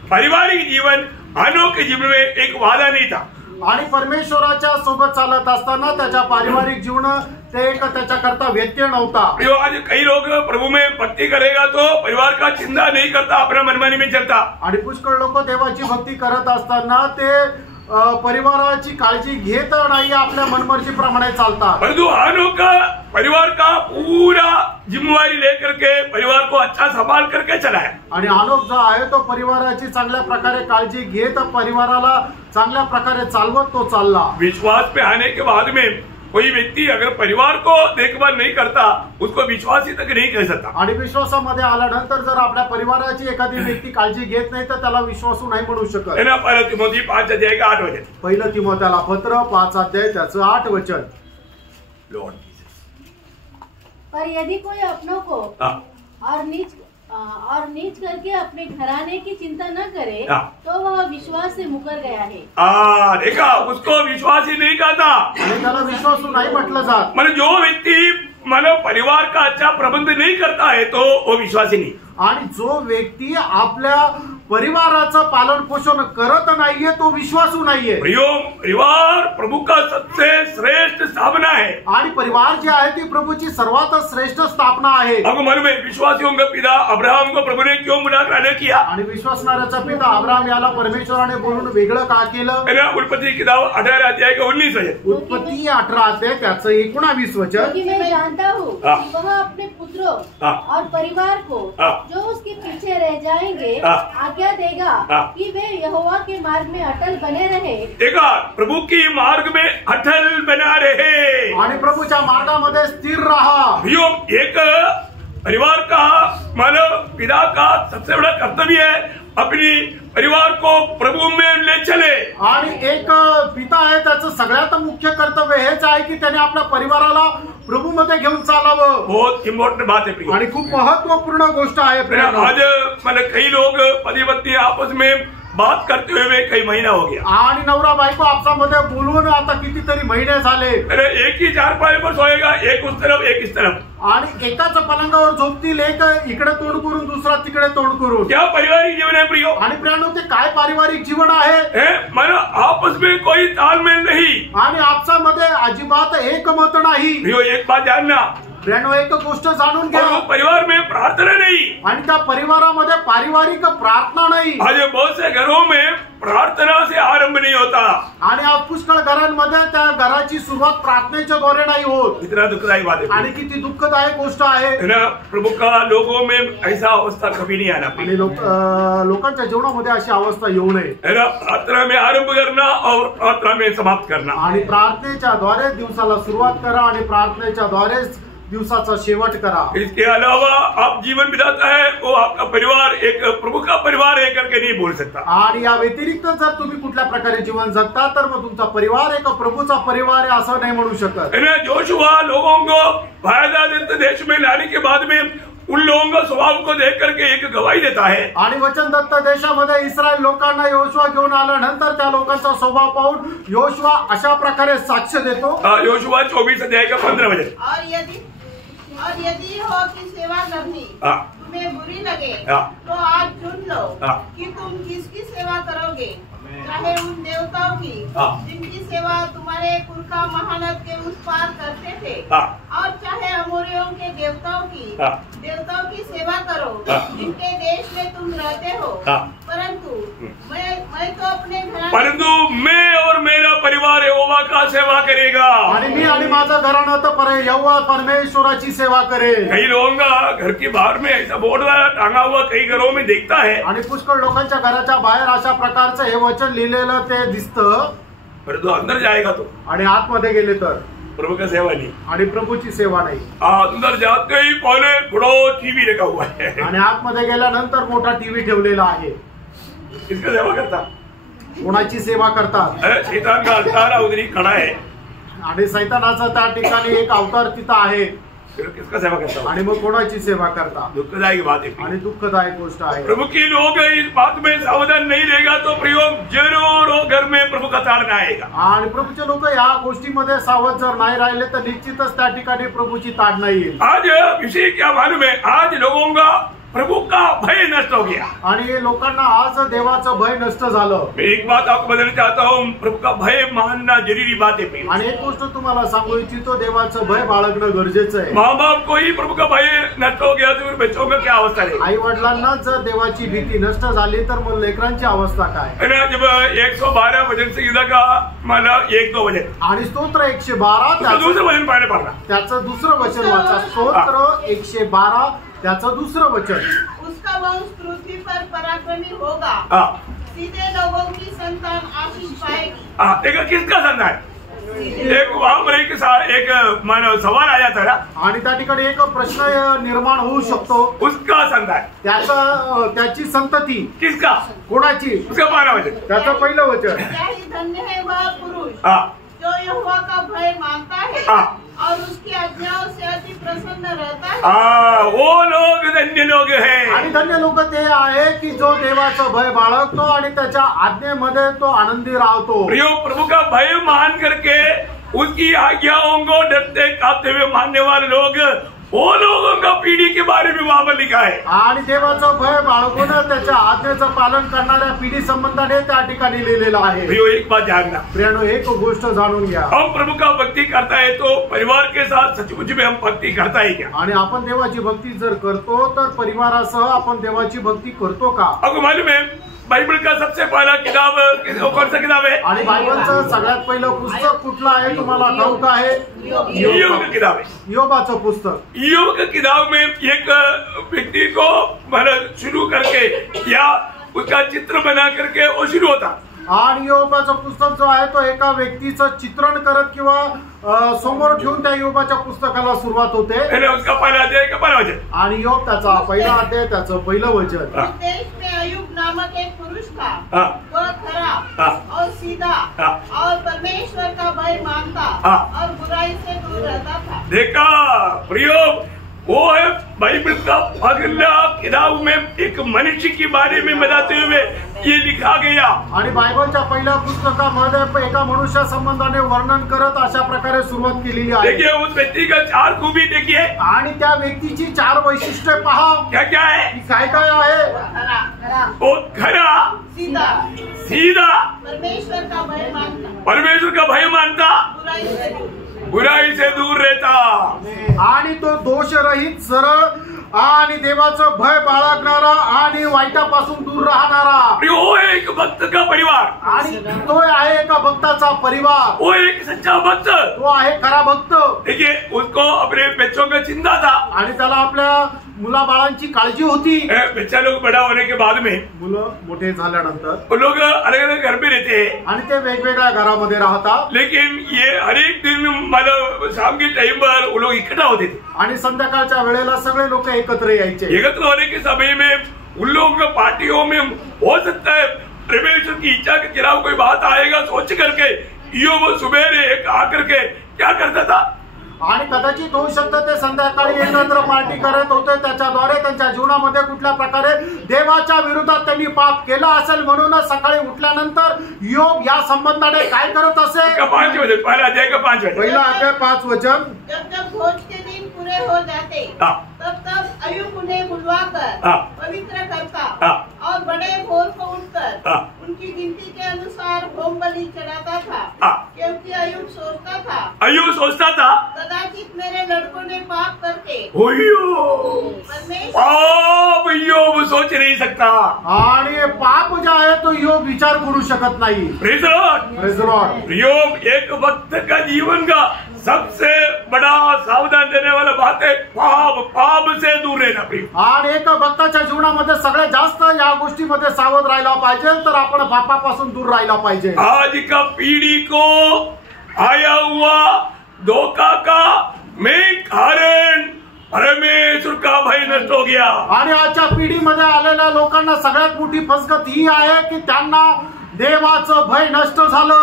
पारिवारिक जीवन हनोक के जीवन में एक वादा नहीं था। आणि परमेश्वराच्या सोबत चालत असताना त्याच्या पारिवारिक जीवन ते एक त्याच्याकरता व्यत्यय नव्हता। आज कई लोग प्रभु में भक्ति करेगा तो परिवार का चिंता नहीं करता, अपना मनमानी में चलता। आणि पुष्कळ लोक देवाची भक्ती करत असताना ते परिवाराची काळजी घेत नाही, आपल्या मनमर्जी प्रमाणे चालतात। परंतु हनोक परिवार का पूरा जिम्मेवारी लेकर के परिवार को अच्छा संभाल करके चला है। आणि हनोक जो आहे तो परिवाराची चांगल्या प्रकारे काळजी घेत परिवाराला चांगल्या प्रकारे चालवत तो चालला। विश्वास पे आने के बाद में कोई व्यक्ति अगर परिवार को देखभाल नहीं करता उसको विश्वासी तक नहीं कह सकता। आणि विश्वासामध्ये आल्यानंतर जर आपल्या परिवाराची एखादी व्यक्ती काळजी घेत नाही तर त्याला विश्वासू नाही म्हणू शकत। है ना? 1 तिमोथी 5 अध्याय का 8 वचन। 1 तिमोथेला पत्र 5 अध्याय त्याचं 8 वचन। लॉर्ड, पर यदि कोई अपनों को और नीच करके अपने घराने की चिंता न करे तो वह विश्वास से मुकर गया है। देखा, उसको विश्वास ही नहीं करता, त्याला विश्वासू नाही म्हटलं जात। मतलब जो व्यक्ति मानव परिवार का अच्छा प्रबंध नहीं करता है तो वो विश्वासी नहीं। आणि जो व्यक्ती आपल्या परिवाराचं पालन पोषण करत नाहीये तो विश्वासू नाहीये। परिवार प्रभु का सबसे श्रेष्ठ स्थापना है आणि परिवार जे आहे ती प्रभूची सर्वात श्रेष्ठ स्थापना आहे। आपको मालूम है, विश्वासियों का पिता अब्राहम को प्रभु ने क्यों मुलाकात किया? आणि विश्वासणाऱ्याचा पिता अब्राहम याला परमेश्वराने बोलून वेगळं का केलं? उत्पत्ति किताब 18 अध्याय का 19 वचन। उत्पत्ति 18 अध्याय त्याचं 19 वचन। मैं जानता हूँ वह अपने पुत्रों और परिवार को जो उसके पीछे रह जाएंगे आज्ञा देगा कि वे यहोवा के मार्ग में अटल बने रहे। देखा, प्रभु की मार्ग में अटल बना रहे आणि प्रभूच्या मार्गामध्ये स्थिर रहा। एक परिवार का मानव पिता का सबसे बड़ा कर्तव्य है अपनी परिवार को प्रभु में ले चले। आणि एक पिता आहे त्याचं सगळ्यात मुख्य कर्तव्य हेच आहे की त्याने आपल्या परिवाराला प्रभु मध्ये घेऊन चालावं। बहुत इम्पोर्टेंट बात है प्रिय, आणि खूप महत्वपूर्ण गोष्ट आहे प्रिय। आज मैंने कई लोग पति पत्नी आपस में बात करते हुए कई महीना हो गया आणि नवरा बायको आपसामध्ये बोलून आता कितीतरी महिने झाले। एक ही चारपाई पर सोएगा, एक उस तरफ एक इस तरफ, आणि एकाच पलंगावर झोपतील, एक इकडे तोंड करून दुसरा तिकडे तोंड करून। क्या पारिवारिक जीवन है प्रियो? आणि प्रियानो, ते काय पारिवारिक जीवन आहे? मानो आपस में कोई तालमेल नहीं आणि आपसामध्ये अजिबात एकमत नाही। प्रियो, एक बात जानना प्रियानो, एक गोष्ट जाणून घ्या, परिवार में प्रार्थना नहीं आणि त्या परिवारामध्ये पारिवारिक प्रार्थना नाही। आज बहुत से घरों में प्रार्थना से आरंभ नहीं होता आणि आज पुष्कळ घरांमध्ये त्या घराची सुरुवात प्रार्थनेच्या द्वारे नाही होत। इतना दुखदायी बात है आणि किती दुःखदायक गोष्ट आहे ना। प्रभु का लोगों में ऐसा अवस्था कभी नहीं आना। आणि लोकांच्या जीवनामध्ये अशी अवस्था येऊ नये। प्रार्थना में आरंभ करना और प्रार्थना में समाप्त करना, आणि प्रार्थनेच्या द्वारे दिवसाला सुरुवात करा आणि प्रार्थनेच्या द्वारे दिवसाचा शेवट करा। इसके अलावा आप जीवन बिताता है वो आपका परिवार एक प्रभु का परिवार है करके नहीं बोल सकता। आणि या व्यतिरिक्त जर तुम्ही कुठल्या प्रकारे जीवन जगता तर मग तुमचा परिवार एक प्रभूचा परिवार आहे असं नाही म्हणू शकत। जोशुआ लोगों को वायदा देश में लाने के बाद में उन लोगों का स्वभाव को देख करके एक गवाही देता है। आणि वचनदत्त देशामध्ये इस्रायल लोकांना योशुआ घेऊन आल्यानंतर त्या लोकांचा स्वभाव पाहून योशुआ अशा प्रकारे साक्ष देतो। योशुआ 24 अध्याय का 15 वचन। और यदि हो की सेवा करनी तुम्हें बुरी लगे तो आज चुन लो कि तुम किसकी सेवा करोगे, चाहे उन देवताओं की जिनकी सेवा तुम्हारे पुरखा महानद के उस पार करते थे, और चाहे अमोरियों के देवताओं की सेवा करो जिनके देश में तुम रहते हो। परंतु मैं और मेरा परिवार यहोवा का सेवा करेगा। आणि मी आणि माझा घराणं तर यहोवा परमेश्वराची सेवा करेल। कई लोगों का घर के बाहर में ऐसा बोर्ड टांगा हुआ कई घरों में देखता है, आणि पुष्कळ लोकांच्या घराच्या बाहेर अशा प्रकारचं हे वचन लिहिलेलं ते दिसतं, परंतु अंदर जाएगा तो आणि आतमध्ये गेले तर प्रभु का सेवा नहीं, आणि प्रभूची सेवा नाही। अंदर जाते ही पहले बड़ा टीवी रखा हुआ है, आणि आतमध्ये गेल्यानंतर मोठा टीव्ही ठेवलेला आहे। किसका सेवा करता? कोणाची सेवा करतात? शैतान का अवतार उधरी खड़ा है, आणि सैतानाचा त्या ठिकाणी एक अवतार तिथं आहे। किसका सेवा करता? आणि मग कोणाची सेवा करता? दुःखदायक बात है आणि दुःखदायक गोष्ट आहे। प्रभु की लोग इस बात में सावधान नहीं रहेगा तो प्रयोग जरूर वो घर में प्रभु का ताड़ना आएगा। आणि प्रभूचे लोक या गोष्टीमध्ये सावध जर नाही राहिले तर निश्चितच त्या ठिकाणी प्रभूची ताडना येईल। आज विषय क्या मालूम है? आज लोगों का प्रभु का भय नष्ट हो गया, आणि लोकांना आज देवाचं भय नष्ट झालं। मैं एक बात आपको बताना चाहता हूँ, प्रभु का भय मानना जरूरी बात है। आणि एक गोष्ट तुम्हाला सांगू इच्छितो, देवाचं भय बाळगणं गरजेचं आहे। माँ बाप को ही प्रभु का भय नष्ट हो गया तो फिर बच्चों का क्या अवस्था है? आई वडिलांना जर देवाची भीती नष्ट झाली तर मग लेकरांची अवस्था काय? है ना, जब 112 वचन संहिता का माना 1-2 वचन आणि स्तोत्र 112 दूसरं वचन पाहायला पडला, त्याचं दुसरं वचन वाचा। स्तोत्र 112 त्याचं दुसरं वचन। उसका वंश पृथ्वी पर पराक्रमी होगा, सीधे लोगों की संतान आशीष पाएगी। देखा किसका संतान है? एक वहां पर एक मानव सवाल आया था ना, आणि त्या ठिकाणी एक प्रश्न निर्माण होऊ शकतो, उसका संतान त्याची संतती किसका? कोणाची? उसका 12 वचन, त्याचं पहिलं वचन। क्या ही धन्य है वह पुरुष जो यहोवा का भय मानता है और उसकी आज्ञाओं से अति प्रसन्न रहता है। वो लोग धन्य लोग हैं। आणि धन्य लोक ते आहे की जो देवाचं भय बाळगतो आणि त्याच्या आज्ञेमध्ये तो आनंदी राहतो। प्रभु का भय मान करके उसकी आज्ञाओं को डरते कापते हुए मानने वाले लोग, वो लोगों का पीढ़ी के बारे में वहां पर लिखा है। आणि देवाचं भय बाळगून त्याच्या आज्ञेचं पालन करणाऱ्या पिढी संबंधाने त्या ठिकाणी लिहिलेलं आहे। एक बात जानना प्रियानो, एक गोष्ट जाणून घ्या, हम प्रभु का भक्ति करता है तो परिवार के साथ सचमुच में हम भक्ति करता है क्या? आणि आपण देवाची भक्ती जर करतो तर परिवारासह आपण देवाची भक्ती करतो का? आपको मालूम है बाइबल का सबसे पहला किताब कौन सा किताब है? आणि बायबलचं सगळ्यात पहिलं पुस्तक कुठलं आहे तुम्हाला ठाऊक आहे? ईयोब की किताब है। योबाचं पुस्तक। ईयोब की किताब में एक व्यक्ति को मतलब शुरू करके या उसका चित्र बना करके वो शुरू होता। आणि योबाचं पुस्तक जो आहे तो एका व्यक्तीचं चित्रण करत किंवा समोर ठेवून त्या योबाच्या पुस्तकाला सुरुवात होते। उसका पहला अध्याय का पहला वचन आणि योब त्याचा पहिला अध्याय त्याचं पहिलं वचन। उस देश में अय्यूब नामक एक पुरुष था, वह खरा और सीधा और परमेश्वर का भय मानता और बुराई से दूर रहता था। देखा प्रियो, वो है बाइबल का अगला किताब में एक मनुष्य के बारे में बताते हुए ये लिखा गया। आणि बायबलच्या पहिल्या पुस्तकामध्ये एका मनुष्या संबंधाने वर्णन करत अशा प्रकारे सुरुवात केलेली आहे। देखिए उस व्यक्ति का 4 खूबी देखिए आणि त्या व्यक्तीची 4 वैशिष्ट्ये पहा। क्या क्या है? काय काय आहे? वो खरा, सीधा, परमेश्वर का भय मानता, बुराई से दूर रहता आणि तो दोष रहित, सरळ आणि देवाचं भय बाळगणारा आणि वाईटापासून दूर राहणारा। वो एक भक्त का परिवार, आणि तो आहे एका भक्ताचा परिवार। वो एक सच्चा भक्त, तो आहे खरा भक्त। देखिए उसको अपने बच्चों का चिंता था आणि त्याला आपल्या मुला बाळांची काळजी होती। बच्चा लोग बड़ा होने के बाद में मुलं मोठे झाल्यानंतर वो लोग अलग अलग घर पे रहते हैं आणि ते वेगवेगळ्या घरामध्ये राहतात। लेकिन ये हर एक दिन मतलब शाम के टाइम पर वो लोग इकट्ठा होते थे आणि संध्याकाळच्या वेळेला सगळे लोक एकत्र यायचे। एकत्र होने के समय में उन लोगों के पार्टियों में हो सकता है परमेश्वर की इच्छा के खिलाफ कोई बात आएगा सोच करके ईयोब सुबह आकर के क्या करता था। आणि कदाचित होऊ शकतं ते संध्याकाळी एकत्र पार्टी करत होते, त्याच्याद्वारे त्यांच्या जीवनामध्ये कुठल्या प्रकारे देवाच्या विरोधात त्यांनी पाप केलं असेल, म्हणूनच सकाळी उठल्यानंतर ईयोब या संबंधाने काय करत असे? 5 वचन, पहिला अध्याय का 5 वचन, पहिला अध्याय 5 वचन। जब जब भोज के दिन पूरे हो जाते तब तब अय्यूब उन्हें बुलवाकर पवित्र करता और बड़े भोर को उठकर उनकी गिनती के अनुसार होम बलि चढ़ाता था, क्योंकि अय्यूब सोचता था कदाचित मेरे लड़कों ने पाप करके ईयोब सोच नहीं सकता। आणि पाप जो आहे तो ईयोब विचार करू शकत नाही। Praise the Lord. ईयोब एक भक्त का जीवन का सबसे बड़ा सावधान देने वाला बात है पाप से दूर रहना। आणि एक भक्ताच्या जीवनामध्ये सगळ्यात जास्त या गोष्टीमध्ये सावध राहायला पाहिजे, तर आपण पापापासून दूर राहायला पाहिजे। आज का पीढ़ी को आया हुआ धोखा का मेन कारण परमेश्वर का भय नष्ट हो गया। आणि आजच्या पिढीमध्ये आलेल्या लोकांना सगळ्यात मोठी फसगत ही आहे की त्यांना देवाचं भय नष्ट झालं।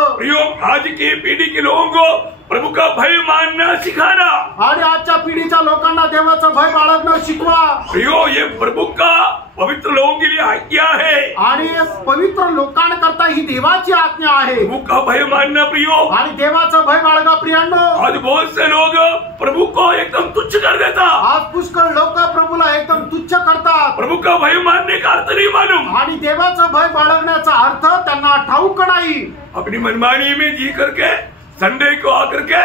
आज की पीढ़ी के लोगों को प्रभु का भय मानना सिखाना आणि आजच्या पिढीच्या लोकांना देवाचं भय बाळगणं शिकवा। ये प्रभु का पवित्र लोगों के लिए आज्ञा है आणि पवित्र लोकांकरता ही देवाची आज्ञा आहे। प्रभु का भय मानना प्रियो आणि देवाचं भय बाळगा प्रियांनो। आज बहुत से लोग प्रभु को एकदम तुच्छ कर देता। आज पुष्कळ लोक प्रभूला एकदम तुच्छ करतात। प्रभु का भय मानने का अर्थ नहीं मालूम आणि देवाचं भय बाळगण्याचा अर्थ त्यांना ठाऊक नाही। अपनी मनमानी में जी करके संडे को आकर के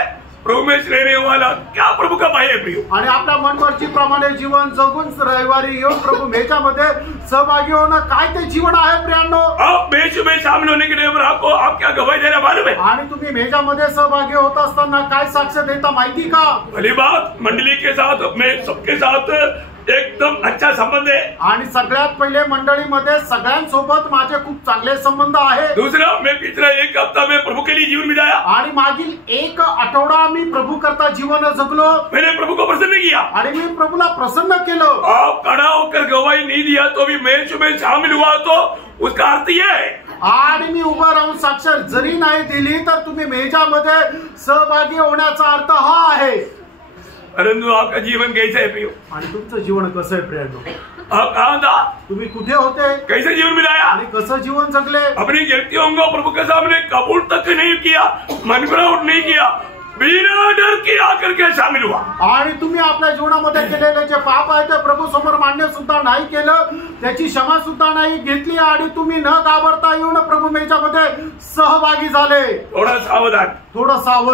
प्रभु में रहने वाला क्या प्रभु का भय है प्रियो। आणि आपल्या मनमर्जी प्रमाणे जीवन जगून रविवारी येऊन प्रभु मेच्यामध्ये सहभागी होणं काय ते जीवन आहे प्रियांनो। आप मेज में शामिल होने के लिए आपको आप क्या गवाही देना मालूम है? आणि तुम्ही मेजामध्ये सहभागी होत असताना काय साक्ष देता माहिती का? भली बात, मंडली के साथ में सबके साथ एकदम अच्छा संबंध है। आणि सगळ्यात पहिले मंडळीमध्ये सगळ्यांसोबत माझे खूप चांगले संबंध आहे। दूसरा, मैं पिछला 1 हफ्ता में प्रभु के लिए जीवन बिताया। आणि मागील 1 आठवडा मी प्रभु करता जीवन जगलो। मैंने प्रभु को प्रसन्न किया आणि मी प्रभुला प्रसन्न केलं। आप खड़ा होकर गवाही नहीं दिया तो भी मेज में शामिल हुआ तो उसका अर्थ यह है। आणि मी उभा राहून साक्ष जरी नाही दिली तर तुम्ही मेजामध्ये सहभागी होण्याचा अर्थ हा आहे। परंतु आपका जीवन कैसे है प्रियो? आणि तुमचं जीवन कसं आहे प्रियांनो? आप कहाँ था? तुम्ही कुठे होते? कैसे जीवन बिताया? आणि कसं जीवन जगले? अपनी गलतियों को प्रभु के सामने कबूल तक नहीं किया, मनगढ़ंत नहीं किया, बिना डर के आकर के शामिल हुआ। आणि तुम्ही आपल्या जीवनामध्ये केलेले जे पाप आहे ते प्रभू समोर मान्य सुद्धा नाही केलं, त्याची क्षमा सुद्धा नाही घेतली आणि तुम्ही न घाबरता येऊन प्रभु मेच्यामध्ये सहभागी झाले। थोड़ा सावध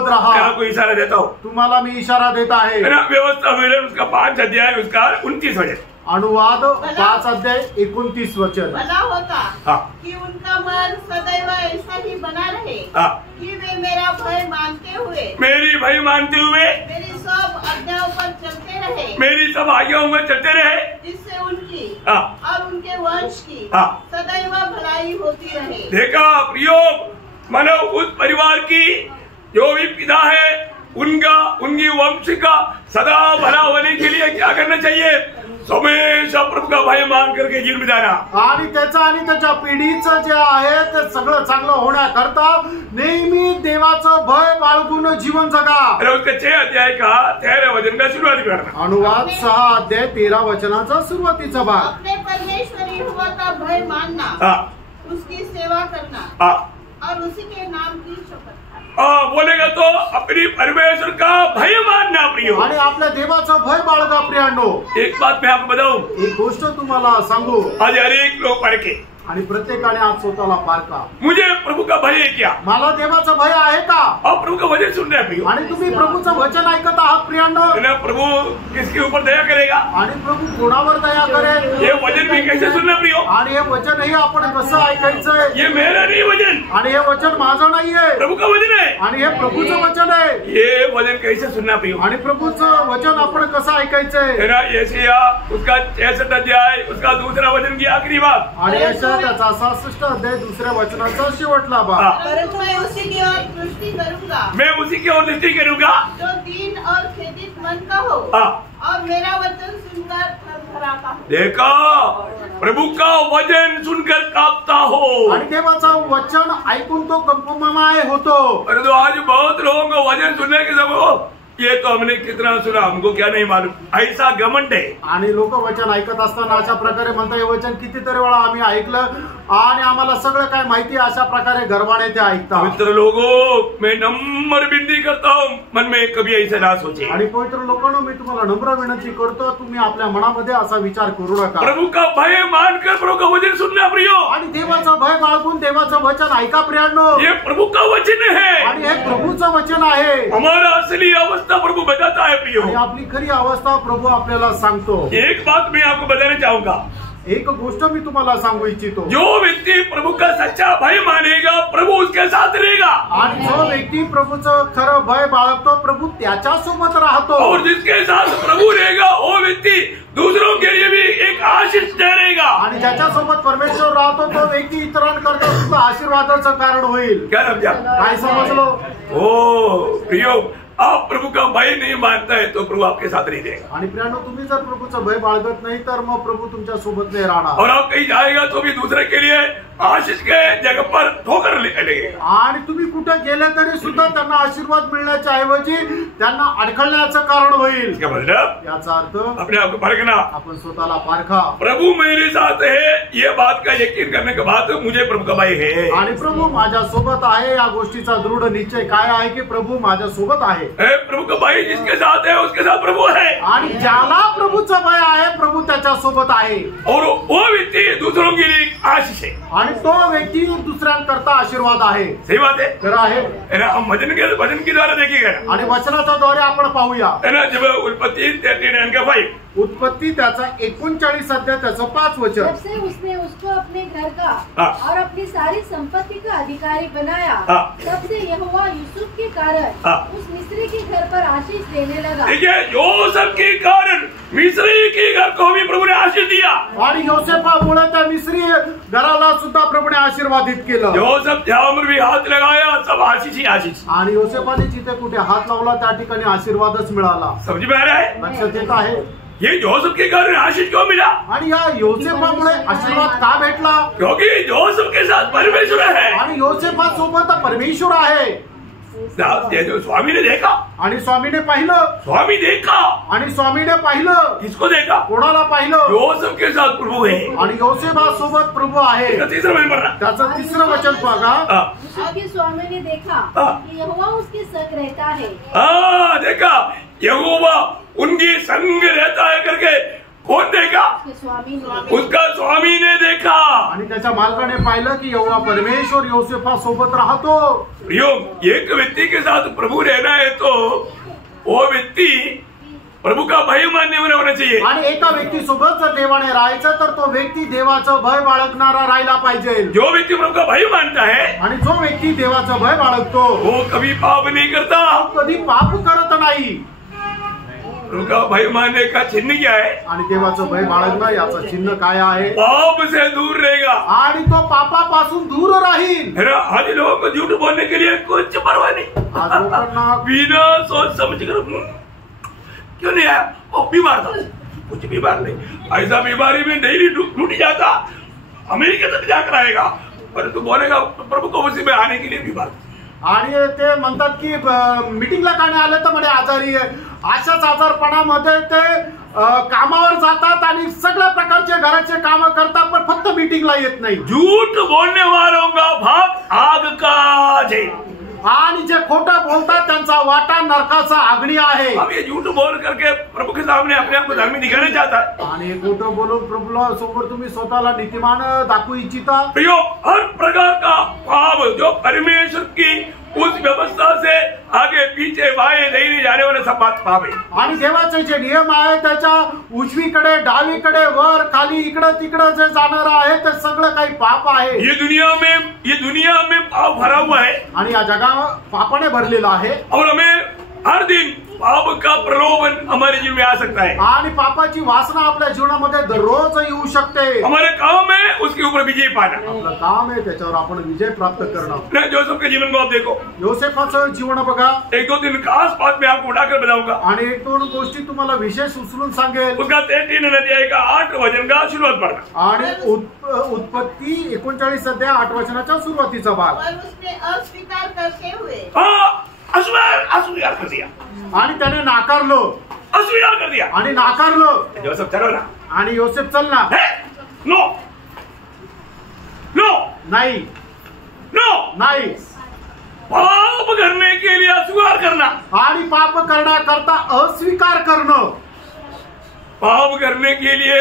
रहा। मैं आपको इशारा देता हूँ, तुम्हाला मी इशारा देत आहे। व्यवस्था उसका 5 अध्याय उसका 29 वचन। अनुवाद 5 अध्याय 29 वचन। भला होता कि उनका मन सदैव ऐसा ही बना रहे कि वे मेरा भय मानते हुए मेरी भय मानते हुए मेरी सब आज्ञाओं पर चलते रहे, मेरी सब आज्ञाओं में चलते रहे, जिससे उनकी और उनके वंश की सदैव भलाई होती रहे। देखा प्रियो, मानो उस परिवार की जो भी पिता है उनकी वंश का सदा भला होने के लिए क्या करना चाहिए? हमेशा प्रभू का भय मान करके जीवन बिताना आणि त्याच्या पिढीचं जे आहे ते सगळं चांगलं होण्याकरता नेहमी देवाचं भय बाळगून जीवन जगा। अरे उसके 6 अध्याय का 13 वचन का सुरुवात करना। अनुवाद 6 अध्याय 13 वचनाचा सुरुवातीचा भाग। अपने परमेश्वर यहोवा का भय मानना, उसकी सेवा करना और उसी के नाम की शपथ बोलेगा तो अपनी परमेश्वर का भय मानना प्रियो, आणि आपल्या देवाचं भय बाळगा प्रियांनो। एक बात मैं आपको बताऊं, एक गोष्ट तुम्हाला सांगू, आज हर एक लोग पढ़ के आणि प्रत्येकाने आज स्वतःला पारखा, मुझे प्रभु का भय है क्या? मला देवाचं भय आहे का? और प्रभु का वचन सुन रहे प्रियो, आणि तुम्ही प्रभूचं वचन ऐकत आहात प्रियांनो? प्रभु किसके ऊपर दया करेगा? आणि प्रभू कोणावर दया करेल? ये वचन भी कैसे सुनना प्रियो? आणि हे वचनही आपण कसं ऐकायचंय? ये मेरा नहीं वचन, आणि हे वचन माझं नाहीये, प्रभु का वचन है, आणि हे प्रभूचं वचन आहे। ये वचन कैसे सुनना प्रियो? आणि प्रभूचं वचन आपण कसं ऐकायचंय? यशाया उसका 66 अध्याय उसका दूसरा वचन की आखिरी बात, आणि यशाया त्याचा 66 अध्याय दुसऱ्या वचनाचा शेवटला भाग। परंतु मैं उसी की ओर दृष्टी करूंगा, मैं उसी की ओर दृष्टी करूंगा जो दीन और खेदित मन का हो और मेरा वचन सुनकर थरथराता हो। देखा, प्रभु का वचन सुनकर कांपता हो, आणि देवाचं वचन ऐकून तो कंपमाय होतो। परंतु आज बहुत लोगों को वचन सुनने के समय ये तो हमने कितना सुना, हमको क्या नहीं मालूम, ऐसा घमंड है। आणि लोक वचन ऐकत असताना अशा प्रकारे म्हणतात, हे वचन कितीतरी वेळा आम्ही ऐकलं आणि आम्हाला सगळं काय माहिती, अशा प्रकारे गर्वाने ते ऐकतात। पवित्र लोगों, मैं नम्र विनती करता हूँ, मन में कभी ऐसा ना सोचे। आणि पवित्र लोकांनो, मी तुम्हाला नम्र विनंती करतो, तुम्ही आपल्या मनामध्ये असा विचार करू नका। प्रभु का भय मानकर प्रभु का वचन सुनना प्रियो, आणि देवाचं भय बाळगून देवाचं वचन ऐका प्रियांनो। ये प्रभु का वचन है, आणि हे प्रभूचं वचन आहे। हमारा असली अवस्था प्रभु बताता है प्रियो, आणि आपली खरी अवस्था प्रभू आपल्याला सांगतो। एक बात मैं आपको बताना चाहूंगा, एक गोष्ट मी तुम्हाला सांगू इच्छितो, जो व्यक्ति प्रभु का सच्चा भय मानेगा प्रभु उसके साथ रहेगा, आणि जो व्यक्ती प्रभूचं खरं भय बाळगतो प्रभू त्याच्या सोबत राहतो, और जिसके साथ प्रभु रहेगा वो व्यक्ती दूसरों के लिए भी एक आशीष ठहरेगा। आणि ज्याच्या सोबत परमेश्वर राहतो तो व्यक्ती इतरांकरता सुद्धा आशीर्वादाचं कारण होईल। क्या समझा? काय समजलो? ओ प्रियो, आप प्रभु का भय नहीं मानता है तो प्रभु आपके साथ नहीं रहेगा, आणि प्रियांनो, तुम्ही जर प्रभूचं भय बाळगत नाही तर मग प्रभू तुमच्या सोबत नाही राहणार, और आप कहीं जाएगा तो भी दूसरे के लिए आशीष के जगह पर ठोकर लगेगा। आणि तुम्ही कुठे गेले तरी सुद्धा त्यांना आशीर्वाद मिळण्याच्या ऐवजी त्यांना अडखळण्याचं कारण होईल। क्या मतलब? याचा अर्थ अपने आप को परखना, आपण स्वतःला पारखा। प्रभु मेरे साथ है, ये बात का यकीन करने के बाद मुझे प्रभु का भय है, आणि प्रभू माझ्या सोबत आहे, या गोष्टीचा दृढ निश्चय काय आहे की प्रभू माझ्या सोबत आहे। प्रभु का भय जिसके साथ है उसके साथ प्रभु है, आणि ज्याला प्रभूचं भय आहे प्रभू त्याच्या सोबत आहे, और वो व्यक्ति दूसरों के लिए आशीष है, आणि तो व्यक्ती दुसऱ्यांकरता आशीर्वाद आहे। सही बात है, खरं आहे। है ना? हम वचन के द्वारा देखेगा, आणि वचनाच्या द्वारे आपण पाहूया, है ना? जब उत्पत्ति 13:5 उत्पत्ति त्याचा 39 अध्याय त्याचं 5 वचन। जब से उसने उसको अपने घर का और अपनी सारी संपत्ति का अधिकारी बनाया, तब से यहोवा यूसुफ के कारण उस मिस्री के घर पर आशीष देने लगा। देखिए, योसेफ के कारण मिस्री के घर को भी प्रभु ने आशीष दिया, आणि योसेफामुळे त्या मिस्री घराला सुद्धा प्रभूने आशीर्वादित केलं। योसेफ जहां भी हाथ लगाया सब आशीष ही आशीष, आणि योसेफाने जिथे कुठे हात लावला त्या ठिकाणी आशीर्वादच मिळाला। समझ में आ रहा है? लक्षात येत आहे? ये जोसेफ के कारण आशीष क्यों मिला? आणि या योसेफामुळे आशीर्वाद का भेटला? क्योंकि जोसेफ के साथ परमेश्वर है, आणि योसेफासोबत परमेश्वर आहे। जो स्वामी ने देखा, आणि स्वामीने पाहिलं, स्वामी देखा, आणि स्वामीने पाहिलं, किसको देखा? कोणाला पाहिलं? योसेफ के साथ प्रभु है, आणि योसेफासोबत प्रभु आहे। तीसरा वचन पढ़ना, त्याचं 3रं वचन बघा। यूसुफ के स्वामी ने देखा कि यहोवा उसके संग रहता है। देखा, यहोवा उनकी संग रहता है करके कौन देखा? उसका स्वामी ने देखा, आणि त्याच्या मालकाने पाहिलं की यहोवा परमेश्वर योसेफा सोबत राहतो। एक व्यक्ति के साथ प्रभु रहना है तो वो व्यक्ति प्रभु का भय मानने वाला होना चाहिए। आणि एका व्यक्तीसोबत जर देवाने राहायचं तर तो व्यक्ती देवाचं भय बाळगणारा राहिला पाहिजे। जो व्यक्ती प्रभु का भय मानता है आणि जो व्यक्ती देवाचं भय बाळगतो वो कभी पाप नहीं करता, कधी पाप करत नाही। प्रभु का भय मानने का चिन्ह क्या है? आणि देवाचं भय बाळगणं याचं चिन्ह काय आहे? पाप से दूर रहेगा आणि तो पापापासून दूर राहील। आज लोगों को झूठ बोलने के लिए कुछ परवाह नहीं, आज लोकांना बिना सोच समझ कर क्यों नहीं आया, वो बीमार था, कुछ बीमार नहीं, ऐसा बीमारी में डेली टूट जाता, अमेरिका तक जाकर आएगा, परंतु बोलेगा प्रभु को उसी में आने के लिए बीमार। आणि ते म्हणतात की मीटिंगला का नाही आले तर म्हणे आजारी आहे। अशाच आजारपणामध्ये ते कामावर जातात आणि सगळ्या प्रकारचे घराचे काम करतात पण फक्त मीटिंगला येत नाही। झूठ बोलने वालों का भाग आग का जेल, आणि जे खोटं बोलतात त्यांचा वाटा नरकाचा अग्नी आहे। अब ये झूठ बोल करके प्रभु के सामने अपने आप को धार्मिक दिखाना चाहता है आणि खोटं बोलून प्रभूला समोर तुम्ही स्वतःला नीतिमान दाखवू इच्छिता। प्रियो, हर प्रकार का पाप जो परमेश्वर की उस व्यवस्था से आगे पीछे बाएं दाहिने जाने वाले सब बात पाप है। आणि देवाचे जे नियम आहे त्याच्या उजवीकडे डावीकडे वर खाली इकडं तिकडं जे जाणार आहे ते सगळं काही पाप आहे। ये दुनिया में पाप भरा हुआ है आणि या जगावर पापाने भरलेला आहे और हमें हर दिन पाप का प्रलोभन हमारे जीवन में आ सकता है। आणि पापाची वासना आपल्या जीवनामध्ये दररोज येऊ शकते। हमारे काम है उसके ऊपर विजय पाना। आपलं काम आहे त्याच्यावर आपण विजय प्राप्त करणं। जोसेफ के जीवन को आप देखो, योसेफाचं जीवन बघा। एक दो दिन खास बात मैं आपको उठाकर बताऊंगा आणि एक दोन गोष्टी तुम्हाला विशेष उचलून सांगेल। उसका 13 अध्याय का 8 वचन का शुरुआत पढ़ना। आणि उत्पत्ती 39 अध्याय 8 वचनाच्या सुरुवातीचा भाग। उसने अस्वीकार करते हुए अस्वीकार कर दिया आणि त्याने नाकारलो, अस्वीकार कर दिया आणि नाकारलो। जोसेफ चलो ना, आणि योसेफ चल ना, नो नो नाही नो नाही, पाप करने के लिए अस्वीकार करना, आणि पाप करण्याकरता अस्वीकार करणं। पाप करने के लिए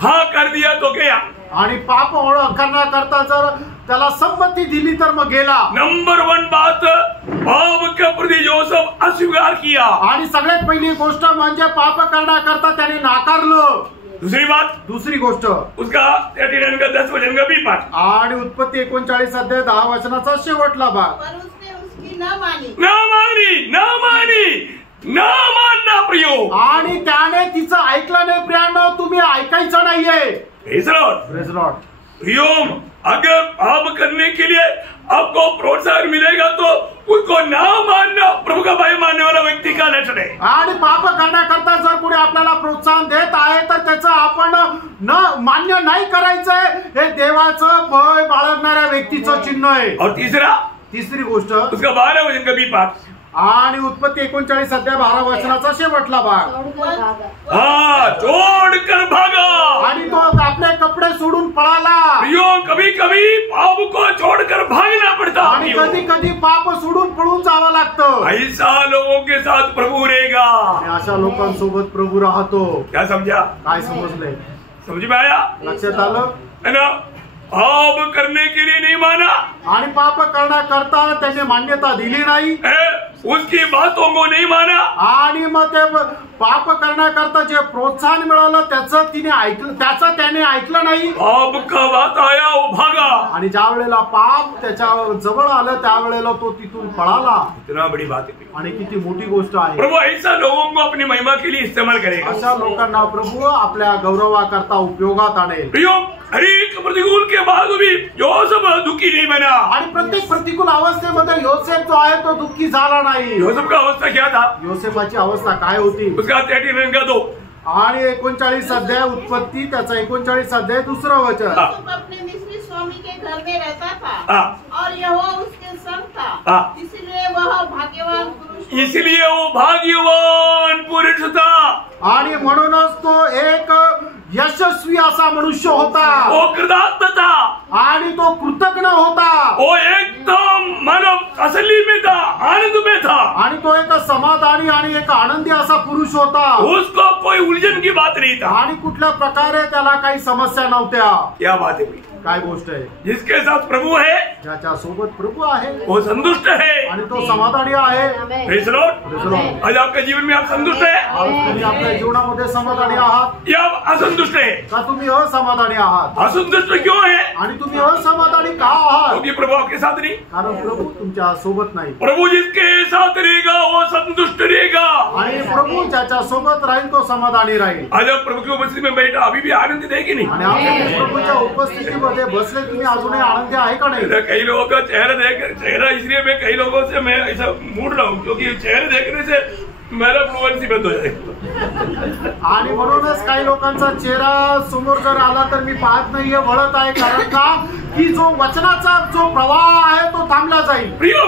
हाँ कर दिया तो गया, आणि पाप करण्याकरता जर त्याला संमती दिली तर मग गेला। नंबर 1 बात, पाप के प्रति जोसेफ अस्वीकार किया। आणि सगळ्यात पहिली गोष्ट म्हणजे पाप करण्याकरता त्याने नाकारलं। दूसरी गोष्ट उसका 39 का 10 वचन का भी पाठ। आणि उत्पत्ती 39 अध्याय 10 वचनाचा शेवटला भाग। पर उसने उसकी न मानी, न मानना प्रियो। आणि त्याने तिचं ऐकलं नाही प्रियांनो, तुम्ही ऐकायचं नाहीये। Praise Lord. प्रियो, अगर पाप करने के लिए आपको प्रोत्साहन मिलेगा तो उसको ना मानना प्रभु का भय मानने वाला व्यक्ति का लक्षण है। आणि पाप करण्याकरता जर कोणी आपल्याला प्रोत्साहन देत आहे तर त्याचं आपण न मान्य नाही करायचंय, हे देवाचं भय बाळगणाऱ्या व्यक्तीचं चिन्ह आहे। और तिसरी गोष्ट उसका 12 वचन का भी पाठ। आणि उत्पत्ती 39 अध्याय 12 वचनाचा शेवटला भाग। छोड़कर भागा, आणि तो आपले कपडे सोडून पळाला। प्रियो, कभी कभी पाप को छोड़कर भागना पड़ता, आणि कधी कधी पाप सोडून पळून जावं लागतं। ऐसा लोगों के साथ प्रभु रहेगा। आणि अशा लोकांसोबत प्रभू राहतो। क्या समझा? काय समजले? समझ में आया? लक्षात आलं है ना? पाप करने के लिए नहीं माना, आणि पाप करण्याकरता त्याने मान्यता दिली नाही, उसकी बातों को नहीं माना, आणि मग ते पाप करण्याकरता जे प्रोत्साहन मिळालं त्याचं त्याने ऐकलं नाही। पाप का बात आया वो भागा, आणि ज्या वेळेला पाप त्याच्या जवळ आलं त्यावेळेला तो तिथून पळाला। इतना बड़ी बात है। आणि किती मोठी गोष्ट आहे। प्रभु ऐसा लोगों को अपनी महिमा के लिए इस्तेमाल करेगा। अशा लोकांना प्रभू आपल्या गौरवाकरता उपयोगात आणेल। प्रियो, हर एक प्रतिकूल के बाद भी योसेफ दुखी नहीं बना। आणि प्रत्येक प्रतिकूल अवस्थेमध्ये योसेफ जो आहे तो दुःखी झाला नाही। योसेफ का अवस्था क्या था? योसेफाची अवस्था काय होती? उसका 39 का 2 आणि 39 अध्याय उत्पत्ती त्याचा 39 अध्याय 2 वचन। अपने मिस्री स्वामी के घर में रहता था और यहोवा उसके संग था, इसलिए वो भाग्यवान पुरुष था। आणि म्हणूनच तो एक यशस्वी असा मनुष्य होता। वो कृतज्ञ था, आणि तो कृतज्ञ होता। वो एकदम मानव असली में था, आनंद में था आणि तो एक समाधानी आणि एक आनंदी असा पुरुष होता. उसको कोई उलझन की बात नहीं था. आणि कुठल्या प्रकारे त्याला काही समस्या नव्हत्या. क्या बात है. काय गोष्ट आहे. जिसके साथ प्रभु है, ज्याच्या सोबत प्रभु आहे, वो संतुष्ट है आणि तो समाधानी आहे. Praise the Lord. आज आपके जीवन में आप संतुष्ट है तुम्ही आपल्या जीवनामध्ये समाधानी आहात या असंतुष्ट है? का तुम्ही असमाधानी आहात? असंतुष्ट क्यों है? आणि तुम्ही असमाधानी का आहात? क्योंकि प्रभु आपके साथ नहीं. कारण प्रभु तुमच्या सोबत नाही. प्रभु जिसके साथ रहेगा वो संतुष्ट रहेगा. आणि प्रभु ज्याच्या सोबत राहील तो समाधानी राहील. आज आप प्रभु की उपस्थिति में बैठा अभी भी आनंदित है कि नहीं? आणि आपण प्रभूच्या उपस्थितीमध्ये बसले तुम्ही अजूनही आनंदी आहे का नाही? कई लोगों का चेहरा इसलिए मैं कई लोगों से मैं ऐसा मूड रहा हूँ क्योंकि चेहरे देखने से मेरा फ्लुएंसी बंद हो जाएगी. आणि म्हणूनच काही लोकांचा चेहरा समोर जर आला तर मी पाहत नाहीये, वळत आहे. कारण का की जो वचनाचा जो प्रवाह आहे तो थांबला जाईल. प्रियो,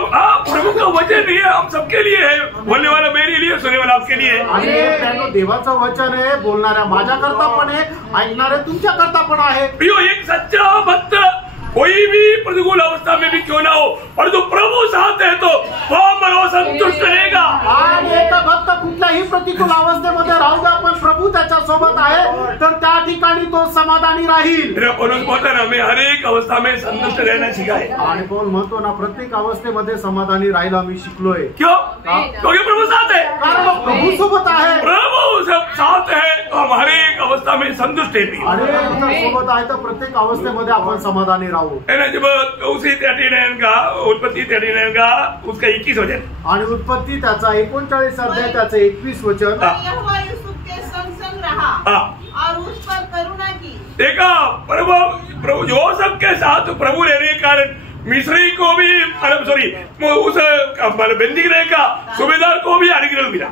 प्रभु का वचन ही हम सबके लिए है. बोलने वाला मेरे लिए, सुनने वाला आपके लिए. आणि त्यानं देवाचं वचन आहे, बोलणाऱ्या माझ्या करता पण आहे, ऐकणारे तुमच्या करता पण आहे. प्रियो, एक सच्चा भक्त कोई भी प्रतिकूल अवस्था में भी क्यों ना हो, और जो प्रभु साथ है तो वो संतुष्ट रहेगा. आणि एक भक्त कुठल्याही प्रतिकूल अवस्थेमध्ये राहू द्या, पण प्रभू त्याच्या सोबत आहे तर त्या ठिकाणी तो समाधानी राहील. पौलुस बोलता ना, हमें हर एक अवस्था में संतुष्ट रहना सिखाए. आणि पौल म्हणतो ना, प्रत्येक अवस्थेमध्ये समाधानी राहायला मी शिकलोय. क्यों? क्योंकि प्रभु साथ है. कारण प्रभू सोबत आहे. प्रभु सब साथ है तो हम हर एक अवस्था में संतुष्ट है. आणि सोबत आहे तर प्रत्येक अवस्थेमध्ये आपण समाधानी राहू. जब उसी 39 का उत्पत्ति 39 का उसका 21 वचन आणि उत्पत्ती त्याचा 39 अध्याय त्याचं 21 वचन. यहोवा यूसुफ के संग रहा और उस पर करुणा की. देखा, प्रभु जोसेफ के साथ प्रभु रहने के कारण मिस्री को भी उस बंदीगृह का सूबेदार को भी अनुग्रह मिला.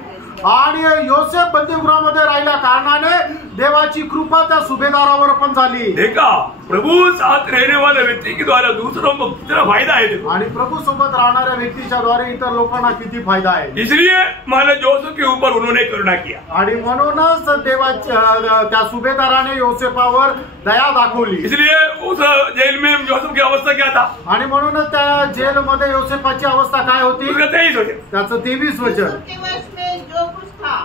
आणि योसेफ बंदीगृहामध्ये राहिल्या कारणाने देवाची कृपा त्या सुभेदारावर पण झाली. देखा, प्रभु साथ रहने वाले व्यक्ति के द्वारा दूसरों को कितना फायदा है. आणि प्रभु सोबत राहणाऱ्या व्यक्तीच्या द्वारे इतर लोकांना किती फायदा आहे. इसलिए माने जोसेफ के ऊपर उन्होंने करुणा किया. आणि म्हणूनच देवाच्या त्या सुभेदाराने योसेफावर दया दाखवली. इसलिए उस जेल में जोसेफ की अवस्था क्या था? आणि म्हणूनच त्या जेलमध्ये योसेफाची अवस्था काय होती? 23 वचन. त्याचं 23 वचन. जो कुछ था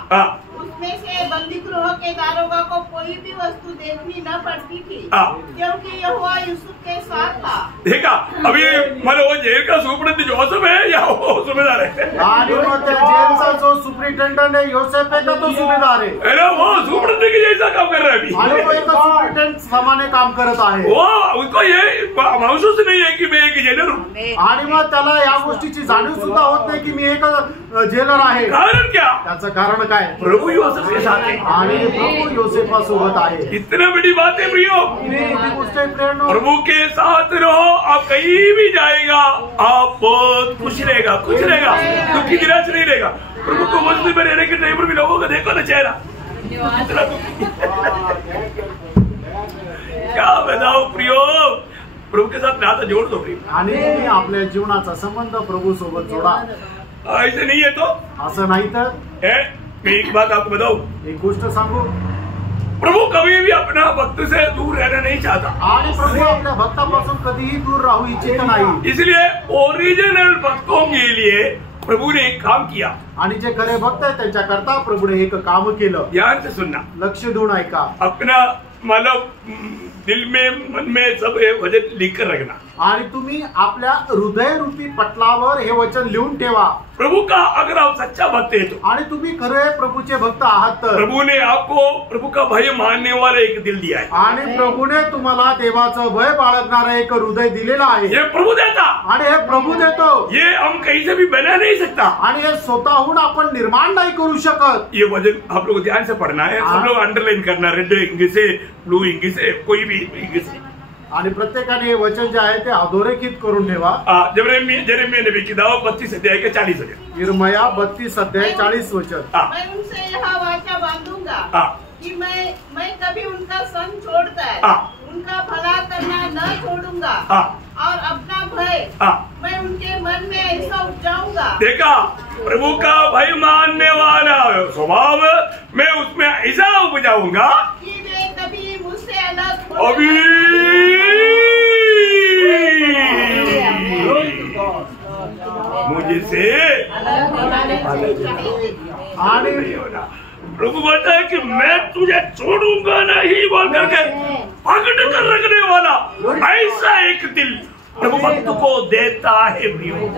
उसमें से बंदीगृह के दारोगा को कोई भी वस्तु देखनी न पड़ती थी, क्योंकि यहोवा यूसुफ के साथ था. देखा, अभी मतलब वो जेल का सुपरिटेंडेंट जोसेफ है या वो सूबेदार है? आणि मग त्या जेलचा जो सुपरिटेंडेंट आहे योसेफ आहे का तो सुभेदार आहे? अरे वो सुपरिटेंडेंट के जैसा काम कर रहा है अभी. आणि वो एक सुपरिटेंडेंट समाने काम करत आहे. वो उसको ये महसूस नहीं है कि मैं एक जेलर हूँ. आणि मग त्याला या गोष्टीची जाणीव सुद्धा होत नाही की मी एक जेलर आहे. कारण क्या? त्याचं कारण काय? प्रभु योसेफ के साथ है. आणि प्रभु योसेफा सोबत आहे. इतना बड़ी बात है प्रियो. गोष्ट आहे प्रेरणा. प्रभु के साथ रहो, आप कहीं भी जाएगा आप बहुत खुश रहेगा, दुखी निराश नहीं रहेगा. प्रभु को मस्जिद में रहने के टाइम पर भी लोगों का देखो ना चेहरा क्या बताओ प्रियो. प्रभु के साथ नाता जोड़ दो प्रियो. आणि आपल्या जीवनाचा संबंध प्रभु सोबत जोडा. ऐसे नहीं है तो असं नाही तर. मैं एक बात आपको बताऊं, एक गोष्ट सांगू. प्रभु कभी भी अपना भक्त से दूर रहना नहीं चाहता. आणि प्रभु आपल्या भक्तापासून कधीही दूर राहू इच्छित नाही. इसलिए ओरिजिनल भक्तों के लिए प्रभु ने एक काम किया. आणि जे खरे भक्त आहेत त्यांच्या करता प्रभूने एक काम केलं. ध्यान से सुनना, लक्ष देऊन ऐका. अपना मतलब दिल में मन में सब वचन लिख कर रखना. आणि तुम्ही आपल्या हृदय रूपी पटलावर हे वचन लिहून ठेवा. प्रभु का अगर आप सच्चा भक्त है तो, आणि तुम्ही खरे प्रभूचे भक्त आहात तर, प्रभु ने आपको प्रभु का भय मानने वाला एक दिल दिया है. आणि प्रभूने तुम्हाला देवाचं भय बाळगणारा एक हृदय दिलेला आहे. ये प्रभु देता. आणि हे प्रभू देतो. ये हम कहीं से भी बना नहीं सकता. आणि हे स्वतःहून आपण निर्माण नाही करू शकत. ये वचन आप लोग ध्यान से पढ़ना है. सब लोग अंडरलाइन करना, रेड इंक से, ब्लू इंक से, कोई भी इंक से. आणि प्रत्येकाने हे वचन जे आहे ते अधोरेखित करून ठेवा. यिर्मयाह नबी की किताब 32 अध्याय के 40 वचन. यिर्मयाह 32 अध्याय 40 वचन. मैं उनसे यह वाचा बांधूंगा कि मैं कभी उनका संग छोड़कर उनका भला करना न छोड़ूंगा, और अपना भय मैं उनके मन में ऐसा उपजाऊंगा. देखा, प्रभु का भय मानने वाला स्वभाव मैं उसमें ऐसा उपजाऊंगा कि वे कभी मुझसे अलग मुझसे प्रभु बोलता है कि मैं तुझे छोड़ूंगा नहीं बोल करके पकड़ कर रखने वाला ऐसा एक दिल प्रभु भक्त को देता है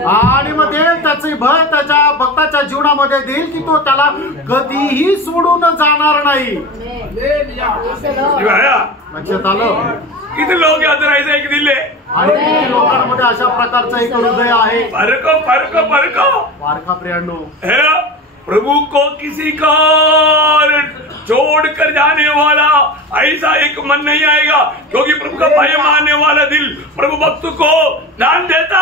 आणि मग ते त्याचे भय त्याच्या भक्ताच्या जीवनामध्ये देईल की तो त्याला कधीही सोडून जाणार नाही. लक्षात आलं? किती लोक अंदर ऐसा एक दिल है आणि लोकांमध्ये अशा प्रकारचं एक हृदय आहे. पारखा प्रियांनो, प्रभु को किसी का छोड़ कर जाने वाला ऐसा एक मन नहीं आएगा, क्योंकि प्रभु का भय मानने वाला दिल प्रभु भक्त को दान देता.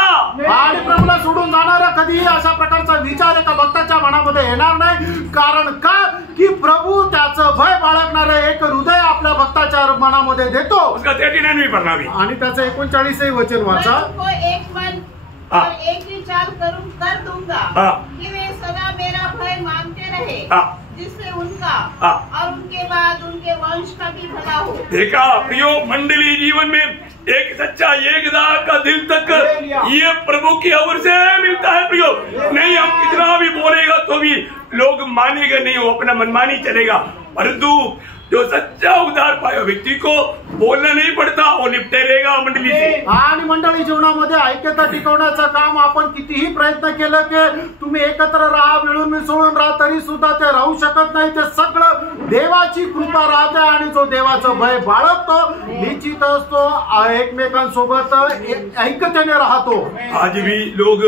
आणि प्रभूला सोडून जाणारा कधीही अशा प्रकारचा विचार एका भक्ताच्या मनामध्ये येणार नाही. कारण का की प्रभू त्याचं भय बाळगणारं एक हृदय आपल्या भक्ताच्या मनामध्ये देतो. उसका 39 प्रणामी आणि त्याचं 39 वचन वाचा. एक मन और एक ही चाल कर दूंगा कि वे सदा मेरा भय मानते रहे, जिससे उनका और उनके बाद उनके वंश का भी भला हो. देखा प्रियो, मंडली जीवन में एक सच्चा एकता का दिल तक ये प्रभु की ओर से मिलता है प्रियो. नहीं, हम कितना भी बोलेगा तो भी लोग मानेगा नहीं, वो अपना मनमानी चलेगा. परंतु जो सच्चा उद्धार पाया व्यक्ती को बोलना नहीं पडता, वो निपटे रहेगा मंडली से. आणि मंडळी जीवनामध्ये ऐक्यता टिकवण्याचं काम आपण कितीही प्रयत्न केलं की तुम्ही एकत्र राहा, मिळून मिसळून राहा, तरी सुद्धा ते राहू शकत नाही. ते सगळं देवाची कृपा राहते आणि जो देवाचं भय बाळगतो निश्चितच तो एकमेकांसोबत ऐक्यतेने राहतो. आज भी लोग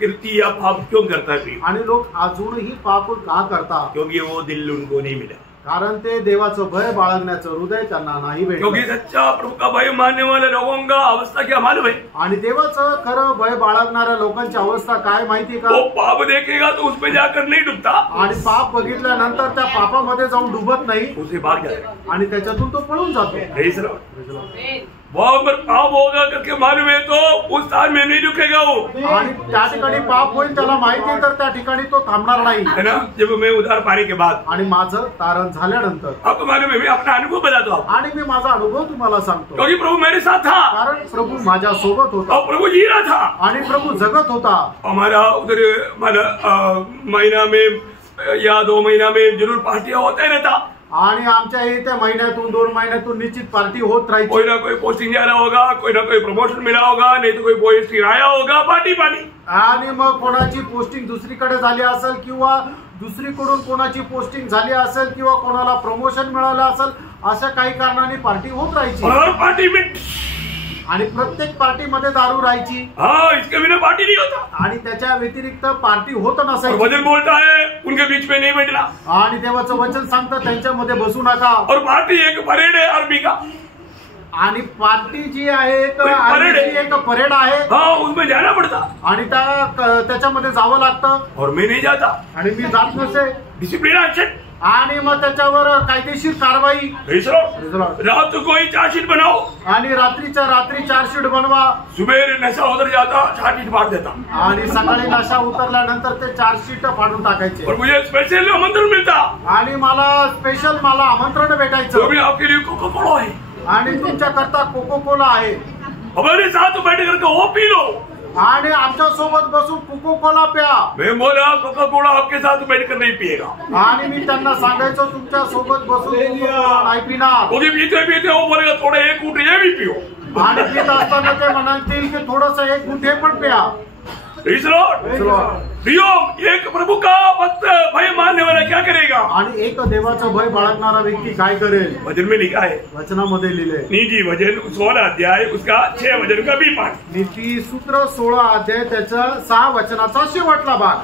कीर्ति या पाप क्यों करता है? आणि लोक अजूनही पाप का करतात? क्योंकि वो दिल उनको नहीं मिला, कारण ते देवाचं भय बाळगण्याचं हृदय त्यांना नाही भेटलं. क्योंकि सच्चा प्रभु का भय मानने वाले लोगों का अवस्था क्या मालूम है? आणि देवाचं खरं भय बाळगणाऱ्या लोकांची अवस्था काय माहिती का? वो पाप देखेगा तो उसमें जाकर नहीं डूबता, आणि पाप बघितल्यानंतर त्या पापामध्ये जाऊन डुबत नाही, उसे भाग जाता आणि त्याच्यातून तो पळून जातो. वहाँ पर पाप होगा करके मालूम है तो उस स्थान में नहीं रुकेगा वो. आणि त्या ठिकाणी पाप होईल त्याला माहिती, तर त्या ठिकाणी तो थांबणार नाही. है ना? जब मैं उद्धार पाने के बाद, आणि माझं तारण झाल्यानंतर आपको मालूम है, मैं अपना अनुभव बताता हूँ. आणि मी माझा अनुभव तुम्हाला सांगतो. क्योंकि प्रभु मेरे साथ था, कारण प्रभु माझ्या सोबत होता और प्रभु जी रहा था, आणि प्रभु जगत होता. हमारा उधर महीना में या 2 महीना में जरूर पार्टियां होता रहता. आणि आमच्या इथे महिन्यातून 2 महिन्यातून निश्चित पार्टी होत राहायची. कोई ना कोई पोस्टिंग जा रहा होगा, कोई ना कोई प्रमोशन मिला होगा, नहीं तो कोई पोस्टिंग आया होगा, पार्टी. आणि मग कोणाची पोस्टिंग दुसरीकडे झाली असेल किंवा दुसरीकडून कोणाची पोस्टिंग झाली असेल किंवा कोणाला प्रमोशन मिळालं असेल, अशा काही कारणाने पार्टी होत राहायची. और पार्टी में आणि प्रत्येक पार्टीमध्ये दारू राहायची. इसके बिना पार्टी नहीं होता. आणि त्याच्या व्यतिरिक्त पार्टी होत नसायची. वचन बोलता है उनके बीच में नहीं बैठना. आणि देवाचं वचन सांगतं त्यांच्यामध्ये बसू नका. और पार्टी एक परेड है आर्मी का. आणि पार्टी जी आहे एक परेड आहे, उसमें जाना पड़ता. आणि त्याच्यामध्ये जावं लागतं. और मैं नहीं जाता. आणि मी जात नसे. Discipline action. आणि मग त्याच्यावर कायदेशीर कारवाई. रात को ही चार्जशीट बनाओ, आणि रात्रीच्या रात्री चार्जशीट बनवा. सुबह नशा उतर जाता, चार्जशीट फाड़ देता. आणि सकाळी नशा उतरल्यानंतर ते चार्जशीट फाडून टाकायचे. और मुझे स्पेशल आमंत्रण मिळता. आणि मला आमंत्रण भेटायचं. आपके लिए कोका कोला है. आणि तुमच्या करता कोको कोला आहे. हमारे साथ बैठ करके वो पी लो. आणि आमच्या सोबत बसून कोको कोला प्या. मैं बोला कोका कोला आपके साथ बैठकर नहीं पिएगा. आणि मी त्यांना सांगायचो तुमच्या सोबत बसून नाही पिणार. पीते पीते वो बोलेगा थोड़ा एक घूंट ये भी पियो. आणि पित असताना ते म्हणातील की थोडस एक घूंट हे पण प्या. एक प्रभु का भक्त भय मानने वाला क्या करेगा? आणि एक देवाचं भय बाळगणारा व्यक्ती काय करेल? वचन में लिखा है, वचनामध्ये लिहिले. नीति वचन 16 अध्याय उसका 6 वचन का भी पाठ. नीति सूत्र 16 अध्याय त्याचा 6 वचनाचा शेवटला भाग.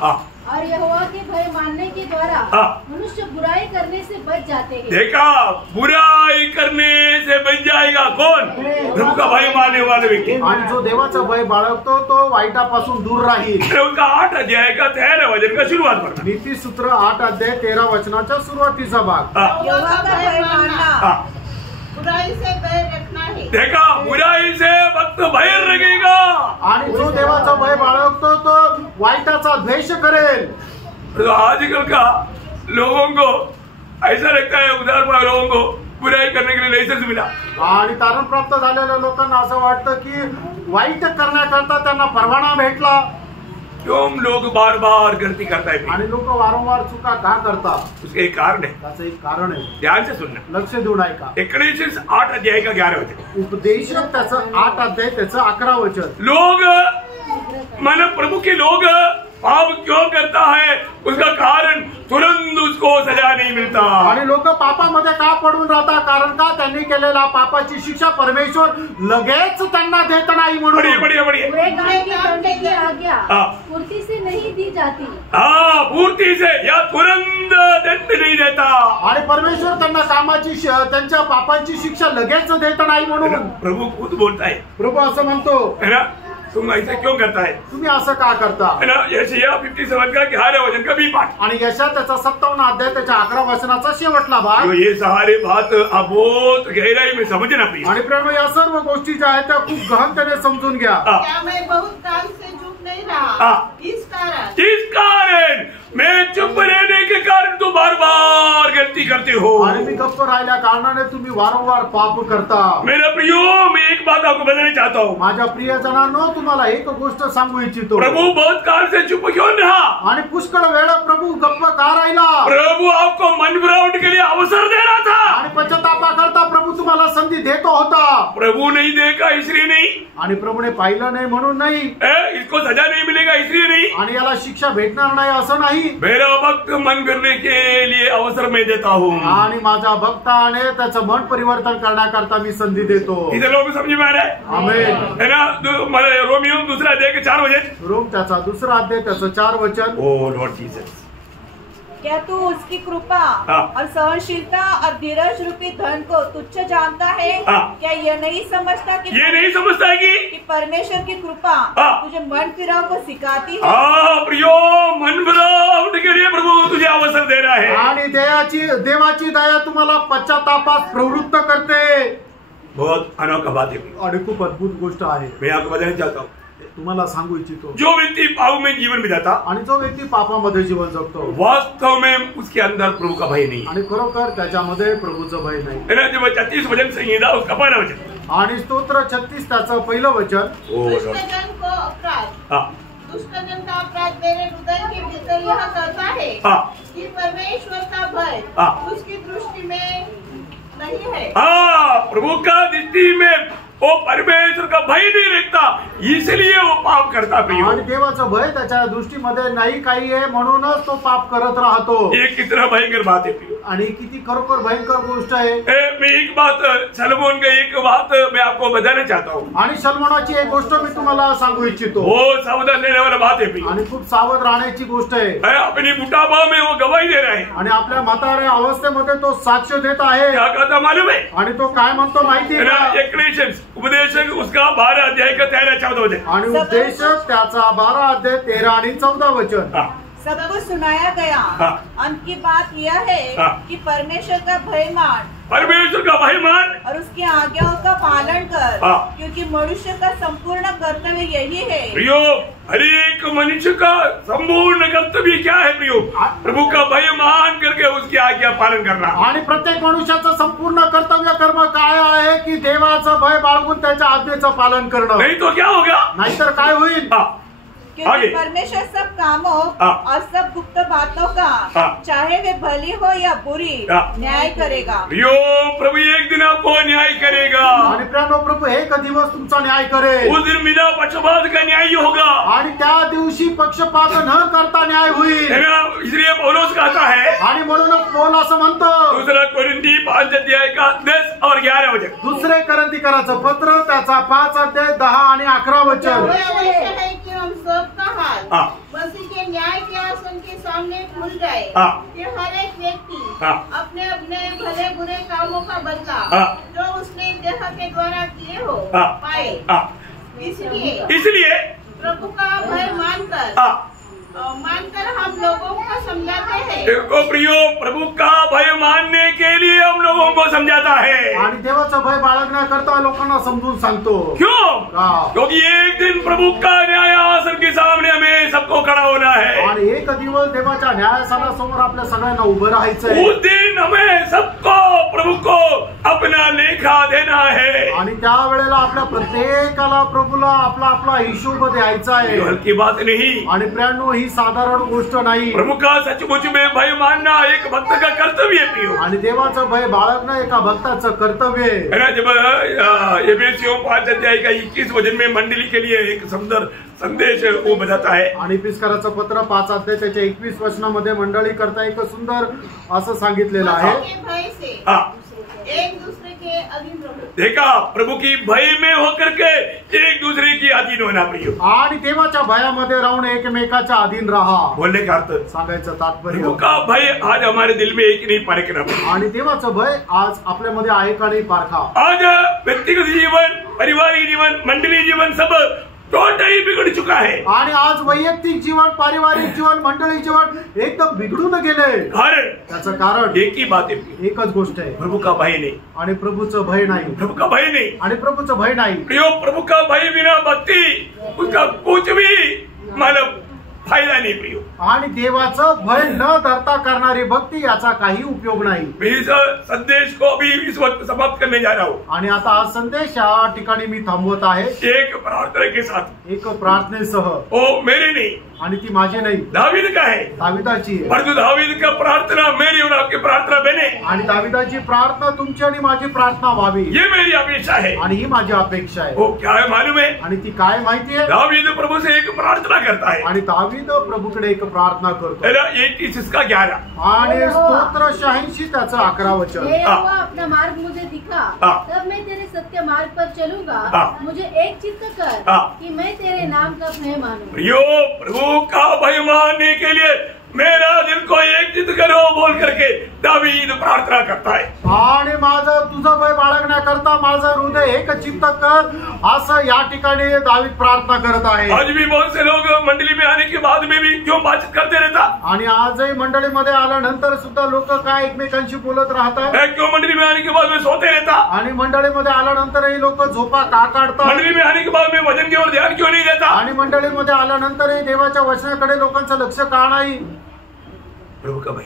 और यहोवा के भय मानने के द्वारा मनुष्य बुराई करने से बच जाते हैं. देखा, बुराई करने से बच जाएगा कौन? प्रभु का भय मानने वाले व्यक्ती. आणि जो देवाचा भय बाळगतो तो वाईटापासून दूर राहील. उनका 8 अध्याय का 13 वचन का सुरुवात करता. नीति सूत्र 8 अध्याय 13 वचनाच्या सुरुवातीचा भाग. यहोवा का भय मानना, बुराई से भय रखना है. देखा, बुराई से भक्त भय रखेगा. आणि जो देवाचा भय बाळगतो तो वाईटाचा द्वेष करेल. तो आजकल का लोगों को ऐसा लगता है, उदार पाए लोगों को बुराई करने के लिए लाइसेंस मिला. आणि तारण प्राप्त झालेल्या लोकांना असं वाटतं की वाईट करण्याकरता त्यांना परवाना भेटला. क्यों लोग बार बार गलती करता है? आणि लोक वारंवार चुका का करतात? उसके एक कारण है, त्याचं एक कारण आहे. ध्यान से सुनना. लक्ष देऊन ऐका. इक्लेसियास 8 अध्याय का 11 वचन. उपदेशक त्याचं 8 अध्याय त्याचं 11 वचन. लोग मानो प्रभु के लोग पाप क्यों करता है, उसका कारण तुरंत उसको सजा नहीं मिलता. आणि लोक पापामध्ये का पडून राहतात? कारण का त्यांनी केलेल्या पापाची शिक्षा परमेश्वर लगेच त्यांना देत नाही म्हणून. बढ़िया बढ़िया बढ़िया. बुरे काम के दंड की आज्ञा हाँ. पूर्ति से नहीं दी जाती. हाँ, पूर्ति से या तुरंत दंड नहीं देता. आणि परमेश्वर त्यांना कामाची त्यांच्या पापांची शिक्षा लगेच देत नाही म्हणून. प्रभु खुद बोलता है, प्रभू असं म्हणतो, है ना, तुम ऐसा क्यों करता है? तुम्ही असं का करता? है ना, यशायाह 57 का 11 वचन का बी पाठ. आणि यशायाह त्याचा 57 अध्याय त्याच्या 11 वचनाचा शेवटला भाग. तो ये सारे बात आप बहुत गहराई में समझना प्रिय. आणि प्रेम, या सर्व गोष्टी ज्या आहेत त्या खूप गहनतेने समजून घ्या. क्या मैं बहुत काल से चुप नहीं रहा? हाँ. इस कारण मैं चुप रहने के कारण तू बार बार गलती करते हो. आणि मी गप्प राहिल्या कारणाने तुम्ही वारंवार पाप करता. मेरा प्रियो, मैं एक बात आपको बताना चाहता हूँ. माझ्या प्रियजनांनो, तुम्हाला एक गोष्ट सांगू इच्छितो. प्रभु बहुत काल से चुप क्यों रहा? आणि पुष्कळ वेळ प्रभू गप्प का राहिला? प्रभु आपको मन फिरावट के लिए अवसर दे रहा था. आणि पश्चातापाकरता प्रभू तुम्हाला संधी देतो होता. प्रभु नहीं देखा इसलिए नहीं, आणि प्रभूने पाहिलं नाही म्हणून नाही, इसको सजा नहीं मिलेगा इसलिए नहीं, आणि याला शिक्षा भेटणार नाही असं नाही. मेरा भक्त मन फिरने के लिए अवसर मैं देता हूँ. आणि माझ्या भक्ताने त्याचं मन परिवर्तन करण्याकरता मी संधी देतो. इधर लोग समझ में आ रहा है? आमेन. है ना. रोमियो 2 अध्याय के 4 वचन. रोम त्याचा 2 अध्याय त्याचं 4 वचन. ओ लॉर्ड जीसस, क्या तू उसकी कृपा हाँ. और सहनशीलता और धीरज रूपी धन को तुच्छ जानता है? हाँ. क्या यह नहीं समझता कि ये नहीं समझता है कि परमेश्वर की कृपा हाँ. तुझे मन फिराव को सिखाती है? प्रियो, मन फिरावट के लिए प्रभु तुझे अवसर दे रहा है. आणि देवाची दया तुम्हाला पश्चातापास प्रवृत्त करते. बहुत अनोखा बात है. आणि खूप अद्भुत गोष्ट आहे. मैं आपको बताना चाहता हूँ, तुम्हाला सांगू इच्छितो, जो व्यक्ति पाप में जीवन बिताता, आणि जो व्यक्ती पापामध्ये जीवन जगतो, वास्तव में उसके अंदर प्रभु का भय नहीं. आणि खरोखर त्याच्यामध्ये प्रभूचं भय नाही. है ना. जब 36 वचन संहिता उसका 1 वचन. आणि स्तोत्र 36 त्याचं पहिलं वचन. दुष्टजन को अपराध, हाँ. दुष्टजन का अपराध मेरे हृदय के भीतर यह कहता है हाँ. कि परमेश्वर का भय हाँ. उसकी दृष्टि में नहीं है. प्रभु का दृष्टि में वो परमेश्वर का भय नहीं रखता, इसलिए वो पाप करता. आणि देवाचं भय त्याच्या दृष्टीमध्ये नाही काही आहे म्हणूनच तो पाप करत राहतो. ये कितना भयंकर बात है. आणि किती खरोखर भयंकर गोष्ट आहे. मैं एक बात, सलमोन का एक बात मैं आपको बताना चाहता हूँ. आणि सलमोनाची एक गोष्ट मी तुम्हाला सांगू इच्छितो. वो सावधान लेने वाला बात है. आणि खूप सावध राहण्याची गोष्ट आहे. अपनी बुढ़ापा में वो गवाही दे रहा है. आणि आपल्या म्हाताऱ्या अवस्थेमध्ये तो साक्ष देत आहे. क्या कहता मालूम है? आणि तो काय म्हणतो माहिती आहे का? इक्लेसियास उपदेशक उसका 12 अध्याय का 13-14 वचन. आणि उपदेशक त्याचा 12 अध्याय 13 आणि 14 वचन. सबको सुनाया गया. हाँ. अंत की बात यह है हाँ. कि परमेश्वर का भय मान परमेश्वर का भय मान और उसकी आज्ञाओं का पालन कर, हाँ. क्योंकि मनुष्य का संपूर्ण कर्तव्य यही है. प्रियो, हर एक मनुष्य का संपूर्ण कर्तव्य क्या है प्रियो? प्रभु का भय मान करके उसकी आज्ञा पालन करना. आणि प्रत्येक मनुष्याचं संपूर्ण कर्तव्य कर्म काय आहे की देवाचं भय बाळगून त्याच्या आज्ञेचं पालन करणं. नहीं तो क्या होगा? नाहीतर काय होईल? क्योंकि परमेश्वर सब कामों और सब गुप्त बातों का, चाहे वे भली हो या बुरी, न्याय करेगा. प्रियो, प्रभु एक दिन आपको न्याय करेगा. आणि प्रियो, प्रभू एक दिवस तुमचा न्याय करेल. उस दिन बिना पक्षपात का न्याय होगा. आणि त्या दिवशी पक्षपात न करता न्याय होईल. इसलिए पौलुस कहता है, आणि म्हणूनच पौल असं म्हणतो 2 कोरिन्थी 5 अध्याय का 10 और 11 वचन. 2 कोरिन्थीकराचं पत्र त्याचा 5 अध्याय 10 आणि 11 वचन. हम सबका हाल मसीह के न्याय के आसन के सामने खुल जाए कि हर एक व्यक्ति अपने अपने भले बुरे कामों का बदला जो उसने देह के द्वारा किए हो पाए. इसलिए प्रभु का भय मानकर हम लोगों को समझाते हैं. देखो प्रियो, प्रभु का भय मानने के लिए हम लोगों को समझाता है. आणि देवाचं भय बाळगण्याकरता लोकांना समजून सांगतो. क्यों? क्योंकि एक दिन प्रभु का न्याय आसन के सामने हमें सबको खड़ा होना है. आणि आणि एक दिवस देवाच्या न्यायासनासमोर आपल्या सगळ्यांना उभं राहायचंय. उस दिन हमें सबको प्रभु को अपना लेखा देना है. आणि त्यावेळेला आपल्या प्रत्येकाला प्रभूला आपला आपला हिशोब द्यायचा आहे. हलकी बात नहीं. आणि प्रियांनो, ही साधारण गोष्ट नाही. प्रभु का सचमुच में भय मानना एक भक्त का कर्तव्य है प्रियो. आणि देवाचं भय बाळगणं एका भक्ताचं कर्तव्य आहे. जब एफेसियों 5 अध्याय का 21 वचन में मंडली के लिए एक सुंदर संदेश वो बताता है. आणि इफिसकाराचं पत्र 5 अध्याय त्याच्या 21 वचनामध्ये मंडळी करता एक सुंदर असं सांगितलेलं आहे. एक दूसरे के अधीन रहो. देखा, प्रभु की भय में होकर के एक दूसरे की अधीन होना प्रियो. आणि देवाच्या भयामध्ये राहून एकमेकाच्या अधीन राहा. बोलने का अर्थ, सांगायचं तात्पर्य, प्रभु का भय आज हमारे दिल में एक नहीं पारखना. आणि देवाचं भय आज आपल्यामध्ये आहे का नाही पारखा. आज व्यक्तिगत जीवन, पारिवारिक जीवन, मंडली जीवन सब टोटली बिगड़ चुका है. आणि आज वैयक्तिक जीवन, पारिवारिक जीवन, मंडळी जीवन एकदम बिघडून गेले. कारण, त्याचं कारण एक ही बात है, एकच गोष्ट आहे, प्रभु का भय नहीं. आणि प्रभूचं भय नाही. प्रभु का भय नहीं. आणि प्रभूचं भय नाही. प्रियो, प्रभु का भय बिना भक्ति उसका कुछ भी मतलब फायदा नहीं प्रियो. आणि देवाचं भय न धरता करणारी भक्ती याचा काही उपयोग नाही. मैं इस संदेश को अभी इस वक्त समाप्त करने जा रहा हूँ. आणि आता हा संदेश या ठिकाणी मी थांबवत आहे एक प्रार्थना के साथ, एक प्रार्थनेसह. ओ मेरी नहीं, आणि ती माझी नाही, दावीद का है. दाविदाची आहे. परंतु दावीद का प्रार्थना मेरी और आपकी प्रार्थना बने. आणि दाविदाची प्रार्थना तुमची आणि माझी प्रार्थना व्हावी, ये मेरी अपेक्षा है. आणि ही माझी अपेक्षा आहे. वो क्या है मालूम है? आणि ती काय माहिती आहे? दावीद प्रभु से एक प्रार्थना करता है. आणि दावीद प्रभूकडे एक प्रार्थना करतो. 21 इसका 11. आणि स्तोत्र 86 त्याचं 11 वचन. यहोवा अपना मार्ग मुझे दिखा, तब मैं तेरे सत्य मार्ग पर चलूंगा. मुझे एक चित्त कर कि मैं तेरे नाम का भय मानूं. प्रियो, प्रभु का भय मानने के लिए मेरा दिल को एक चित्त करो बोल करके दावीद प्रार्थना करता है. आणि माझं तुझं भय बाळगण्याकरता माझं हृदय एक चित्त कर, असं या ठिकाणी दावीद प्रार्थना करत आहे. आज भी बहुत से लोग मंडली में आने के बाद में भी क्यों बातचीत करते रहता. आणि आजही मंडळीमध्ये आल्यानंतर सुद्धा लोक काय एकमेकांशी बोलत राहतात. क्यों मंडली में आने के बाद में सोते रहता. आणि मंडळीमध्ये आल्यानंतरही लोक झोपा का काढतात. मंडली में आने के बाद में वचन की ओर ध्यान क्यों नहीं देता. आणि मंडळीमध्ये आल्यानंतरही देवाच्या वचनाकडे लोकांचं लक्ष का नाही. प्रभु का भय,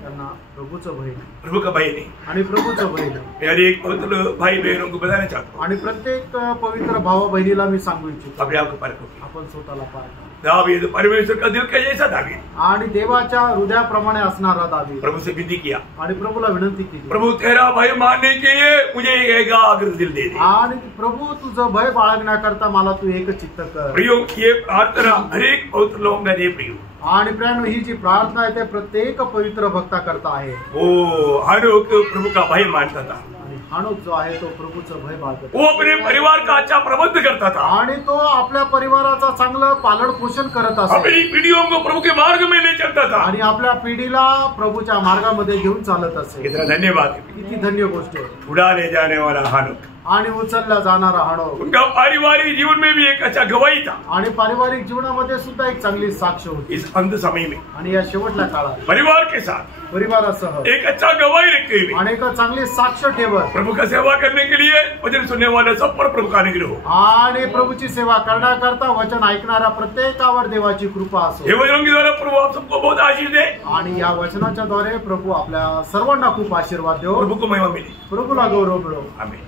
त्यांना प्रभूचं भय नाही. प्रभु का भय नहीं. आणि प्रभूचं भय नाही. मेरे एक पवित्र भाई बहनों को बताना चाहता हूँ. आणि प्रत्येक पवित्र भावा बहिणीला मी सांगू इच्छितो, अपने आप को परखो. आपण स्वतःला पारखा. दावीद परमेश्वर का दिल का जैसा दावीद, आणि देवाच्या हृदयाप्रमाणे असणारा दावीद प्रभु से विनती किया. आणि प्रभूला विनंती केली, प्रभु तेरा भय मानने के लिए मुझे एकाग्र दिल दे दे. आणि प्रभू तुझं भय बाळगण्याकरता मला तू एक चित्त कर. प्रियो, ये प्रार्थना हर एक पवित्र लोग ने प्रियो. आणि प्रियांनो, ही जी प्रार्थना आहे ते प्रत्येक पवित्र भक्ता करता आहे. ओ हनोक प्रभु का भय मानता था. आणि हनोक जो आहे तो प्रभूचं भय बाळगत, वो अपने परिवार का अच्छा प्रबंध करता था. आणि तो आपल्या परिवाराचा चांगलं पालन पोषण करत असे. अपनी पीढ़ियों को प्रभु के मार्ग में ले चलता था. आणि आपल्या पिढीला प्रभूच्या मार्गामध्ये घेऊन चालत असे. कितना धन्यवाद. किती धन्य गोष्ट आहे. उड़ा ले जाने वाला हनोक, आणि उचलला जाणारा हनोक. उनका पारिवारिक जीवन में भी एक अच्छा गवाही था. आणि पारिवारिक जीवनामध्ये सुद्धा एक चांगली साक्ष होती. इस अंत समय में आणि या शेवटल्या काळात परिवार के साथ, परिवारासह एक अच्छा गवाही रखते हुए आणि एक चांगली साक्ष ठेवत प्रभु का सेवा करने के लिए वचन सुनने वाले सब पर प्रभु का अनुग्रह हो. आणि प्रभूची सेवा करण्याकरता वचन ऐकणाऱ्या प्रत्येकावर देवाची कृपा असो. हे वचनों के द्वारा प्रभु आप सबको बहुत आशीष दे. आणि या वचनाच्या द्वारे प्रभू आपल्या सर्वांना खूप आशीर्वाद देव. प्रभु को महिमा मिले. प्रभूला गौरव मिळो. आमीन.